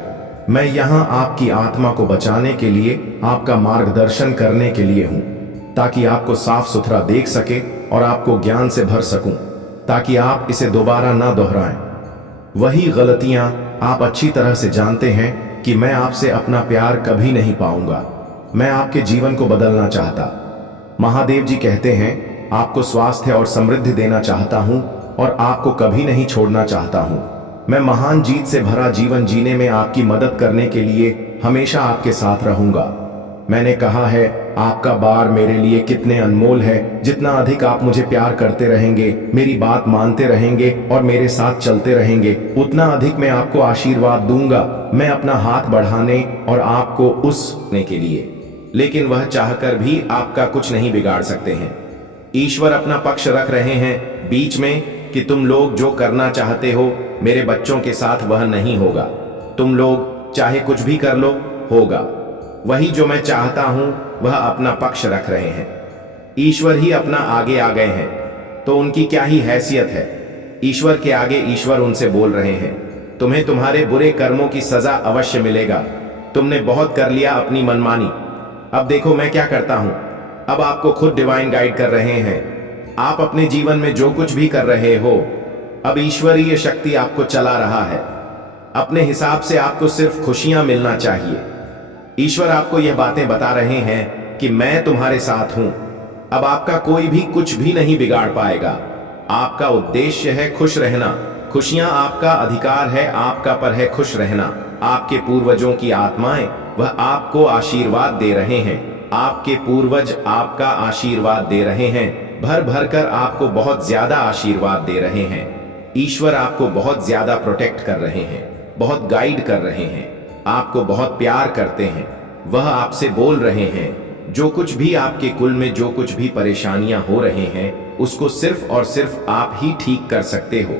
मैं यहां आपकी आत्मा को बचाने के लिए, आपका मार्गदर्शन करने के लिए हूं, ताकि आपको साफ सुथरा देख सके और आपको ज्ञान से भर सकूं, ताकि आप इसे दोबारा ना दोहराएं। वही गलतियां आप अच्छी तरह से जानते हैं कि मैं आपसे अपना प्यार कभी नहीं पाऊंगा। मैं आपके जीवन को बदलना चाहता। महादेव जी कहते हैं, आपको स्वास्थ्य और समृद्धि देना चाहता हूं और आपको कभी नहीं छोड़ना चाहता हूं। मैं महान जीत से भरा जीवन जीने में आपकी मदद करने के लिए हमेशा आपके साथ रहूंगा। मैंने कहा है, आपका बार मेरे लिए कितने अनमोल है। जितना अधिक आप मुझे प्यार करते रहेंगे, मेरी बात मानते रहेंगे और मेरे साथ चलते रहेंगे, उतना अधिक मैं आपको आशीर्वाद दूंगा। मैं अपना हाथ बढ़ाने और आपको उसने के लिए, लेकिन वह चाहकर भी आपका कुछ नहीं बिगाड़ सकते हैं। ईश्वर अपना पक्ष रख रहे हैं बीच में कि तुम लोग जो करना चाहते हो मेरे बच्चों के साथ वह नहीं होगा। तुम लोग चाहे कुछ भी कर लो, होगा वही जो मैं चाहता हूं। वह अपना पक्ष रख रहे हैं। ईश्वर ही अपना आगे आ गए हैं, तो उनकी क्या ही हैसियत है। ईश्वर के आगे ईश्वर उनसे बोल रहे हैं, तुम्हें तुम्हारे बुरे कर्मों की सजा अवश्य मिलेगा। तुमने बहुत कर लिया अपनी मनमानी, अब देखो मैं क्या करता हूं। अब आपको खुद डिवाइन गाइड कर रहे हैं। आप अपने जीवन में जो कुछ भी कर रहे हो, अब ईश्वरीय शक्ति आपको चला रहा है। अपने हिसाब से आपको सिर्फ खुशियां मिलना चाहिए। ईश्वर आपको यह बातें बता रहे हैं कि मैं तुम्हारे साथ हूं। अब आपका कोई भी कुछ भी नहीं बिगाड़ पाएगा। आपका उद्देश्य है खुश रहना। खुशियां आपका अधिकार है, आपका पर है खुश रहना। आपके पूर्वजों की आत्माएं वह आपको आशीर्वाद दे रहे हैं। आपके पूर्वज आपका आशीर्वाद दे रहे हैं। भर भर कर आपको बहुत ज्यादा आशीर्वाद दे रहे हैं। ईश्वर आपको बहुत ज्यादा प्रोटेक्ट कर रहे हैं, बहुत गाइड कर रहे हैं, आपको बहुत प्यार करते हैं। वह आपसे बोल रहे हैं, जो कुछ भी आपके कुल में जो कुछ भी परेशानियां हो रहे हैं, उसको सिर्फ और सिर्फ आप ही ठीक कर सकते हो।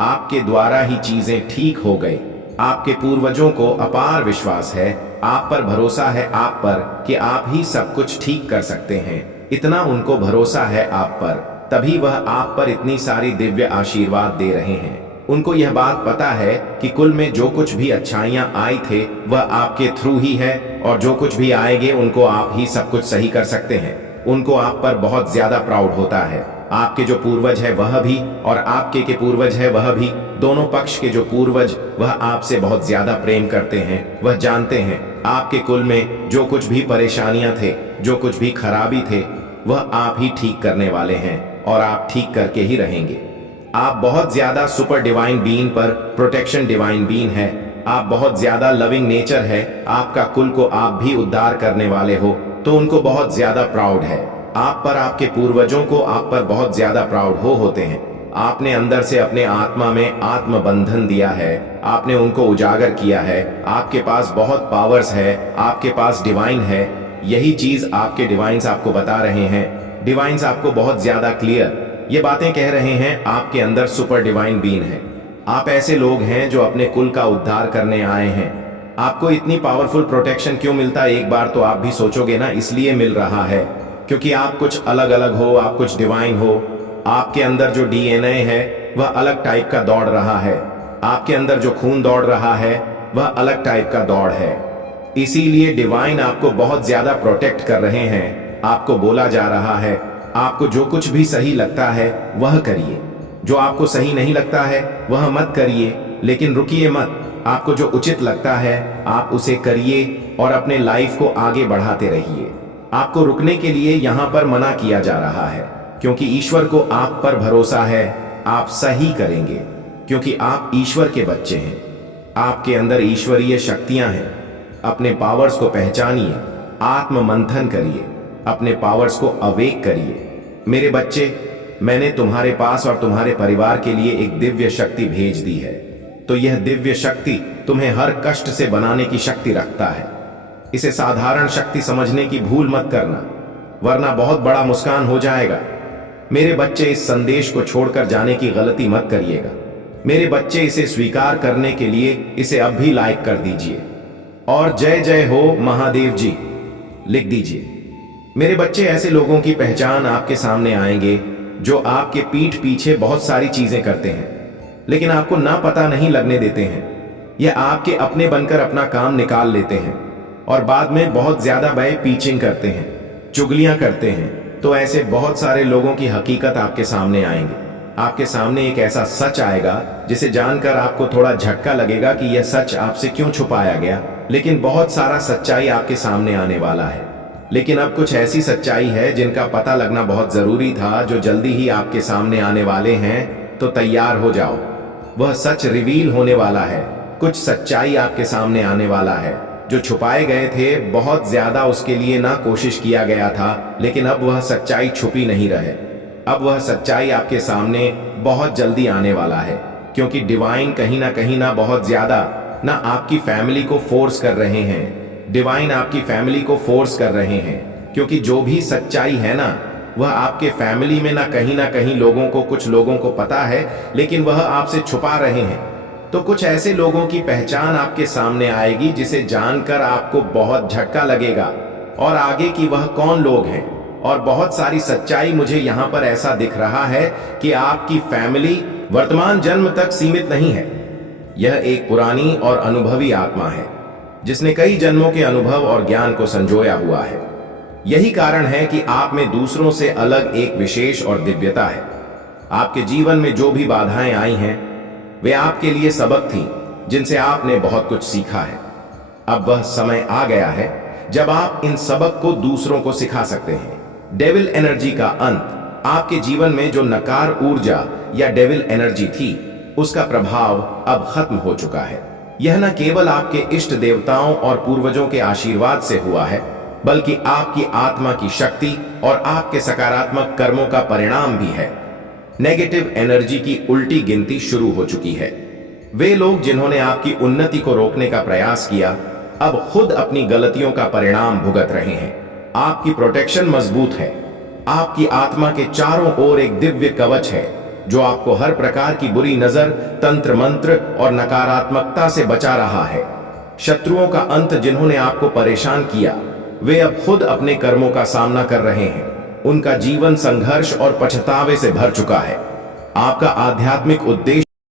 आपके द्वारा ही चीजें ठीक हो गई। आपके पूर्वजों को अपार विश्वास है, आप पर भरोसा है, आप पर कि आप ही सब कुछ ठीक कर सकते हैं। इतना उनको भरोसा है आप पर, तभी वह आप पर इतनी सारी दिव्य आशीर्वाद दे रहे हैं। उनको यह बात पता है कि कुल में जो कुछ भी अच्छाइयां आई थे वह आपके थ्रू ही है, और जो कुछ भी आएंगे उनको आप ही सब कुछ सही कर सकते हैं। उनको आप पर बहुत ज्यादा प्राउड होता है। आपके जो पूर्वज है वह भी, और आपके के पूर्वज है वह भी, दोनों पक्ष के जो पूर्वज वह आपसे बहुत ज्यादा प्रेम करते हैं। वह जानते हैं आपके कुल में जो कुछ भी परेशानियां थे, जो कुछ भी खराबी थे, वह आप ही ठीक करने वाले हैं और आप ठीक करके ही रहेंगे। आप बहुत ज्यादा सुपर डिवाइन बीइंग पर प्रोटेक्शन डिवाइन बीइंग है। आप बहुत ज्यादा लविंग नेचर है। आपका कुल को आप भी उद्धार करने वाले हो, तो उनको बहुत ज्यादा प्राउड है आप पर। आपके पूर्वजों को आप पर बहुत ज्यादा प्राउड होते हैं। आपने अंदर से अपने आत्मा में आत्म बंधन दिया है, आपने उनको उजागर किया है। आपके पास बहुत पावर्स है, आपके पास डिवाइन है। यही चीज आपके डिवाइन्स आपको बता रहे हैं। डिवाइन्स आपको बहुत ज्यादा क्लियर ये बातें कह रहे हैं, आपके अंदर सुपर डिवाइन बीइंग है। आप ऐसे लोग हैं जो अपने कुल का उद्धार करने आए हैं। आपको इतनी पावरफुल प्रोटेक्शन क्यों मिलता है, एक बार तो आप भी सोचोगे ना। इसलिए मिल रहा है क्योंकि आप कुछ अलग अलग हो, आप कुछ डिवाइन हो। आपके अंदर जो डीएनए है वह अलग टाइप का दौड़ रहा है, आपके अंदर जो खून दौड़ रहा है वह अलग टाइप का दौड़ है। इसीलिए डिवाइन आपको बहुत ज्यादा प्रोटेक्ट कर रहे हैं। आपको बोला जा रहा है आपको जो कुछ भी सही लगता है वह करिए, जो आपको सही नहीं लगता है वह मत करिए, लेकिन रुकिए मत। आपको जो उचित लगता है आप उसे करिए और अपने लाइफ को आगे बढ़ाते रहिए। आपको रुकने के लिए यहां पर मना किया जा रहा है क्योंकि ईश्वर को आप पर भरोसा है, आप सही करेंगे क्योंकि आप ईश्वर के बच्चे हैं। आपके अंदर ईश्वरीय शक्तियां हैं। अपने पावर्स को पहचानिए, आत्म मंथन करिए, अपने पावर्स को अवेक करिए। मेरे बच्चे, मैंने तुम्हारे पास और तुम्हारे परिवार के लिए एक दिव्य शक्ति भेज दी है। तो यह दिव्य शक्ति तुम्हें हर कष्ट से बनाने की शक्ति रखता है। इसे साधारण शक्ति समझने की भूल मत करना, वरना बहुत बड़ा नुकसान हो जाएगा। मेरे बच्चे, इस संदेश को छोड़कर जाने की गलती मत करिएगा। मेरे बच्चे, इसे स्वीकार करने के लिए इसे अब भी लाइक कर दीजिए और जय जय हो महादेव जी लिख दीजिए। मेरे बच्चे, ऐसे लोगों की पहचान आपके सामने आएंगे जो आपके पीठ पीछे बहुत सारी चीजें करते हैं लेकिन आपको ना पता नहीं लगने देते हैं। यह आपके अपने बनकर अपना काम निकाल लेते हैं और बाद में बहुत ज्यादा व्यय पीचिंग करते हैं, चुगलियां करते हैं। तो ऐसे बहुत सारे लोगों की हकीकत आपके सामने आएंगे। आपके सामने एक ऐसा सच आएगा जिसे जानकर आपको थोड़ा झटका लगेगा कि यह सच आपसे क्यों छुपाया गया, लेकिन बहुत सारा सच्चाई आपके सामने आने वाला है। लेकिन अब कुछ ऐसी सच्चाई है जिनका पता लगना बहुत जरूरी था, जो जल्दी ही आपके सामने आने वाले हैं। तो तैयार हो जाओ, वह सच रिवील होने वाला है। कुछ सच्चाई आपके सामने आने वाला है जो छुपाए गए थे। बहुत ज्यादा उसके लिए ना कोशिश किया गया था, लेकिन अब वह सच्चाई छुपी नहीं रहे। अब वह सच्चाई आपके सामने बहुत जल्दी आने वाला है क्योंकि डिवाइन कहीं ना बहुत ज्यादा ना आपकी फैमिली को फोर्स कर रहे हैं। डिवाइन आपकी फैमिली को फोर्स कर रहे हैं क्योंकि जो भी सच्चाई है ना, वह आपके फैमिली में ना कहीं लोगों को, कुछ लोगों को पता है लेकिन वह आपसे छुपा रहे हैं। तो कुछ ऐसे लोगों की पहचान आपके सामने आएगी जिसे जानकर आपको बहुत झटका लगेगा और आगे कि वह कौन लोग हैं। और बहुत सारी सच्चाई मुझे यहाँ पर ऐसा दिख रहा है कि आपकी फैमिली वर्तमान जन्म तक सीमित नहीं है। यह एक पुरानी और अनुभवी आत्मा है जिसने कई जन्मों के अनुभव और ज्ञान को संजोया हुआ है। यही कारण है कि आप में दूसरों से अलग एक विशेष और दिव्यता है। आपके जीवन में जो भी बाधाएं आई हैं वे आपके लिए सबक थी जिनसे आपने बहुत कुछ सीखा है। अब वह समय आ गया है जब आप इन सबक को दूसरों को सिखा सकते हैं। डेविल एनर्जी का अंत, आपके जीवन में जो नकार ऊर्जा या डेविल एनर्जी थी उसका प्रभाव अब खत्म हो चुका है। यह न केवल आपके इष्ट देवताओं और पूर्वजों के आशीर्वाद से हुआ है, बल्कि आपकी आत्मा की शक्ति और आपके सकारात्मक कर्मों का परिणाम भी है। नेगेटिव एनर्जी की उल्टी गिनती शुरू हो चुकी है। वे लोग जिन्होंने आपकी उन्नति को रोकने का प्रयास किया अब खुद अपनी गलतियों का परिणाम भुगत रहे हैं। आपकी प्रोटेक्शन मजबूत है। आपकी आत्मा के चारों ओर एक दिव्य कवच है जो आपको हर प्रकार की बुरी नजर, तंत्र मंत्र और नकारात्मकता से बचा रहा है। शत्रुओं का अंत जिन्होंने आपको परेशान किया वे अब खुद अपने कर्मों का सामना कर रहे हैं। उनका जीवन संघर्ष और पछतावे से भर चुका है। आपका आध्यात्मिक उद्देश्य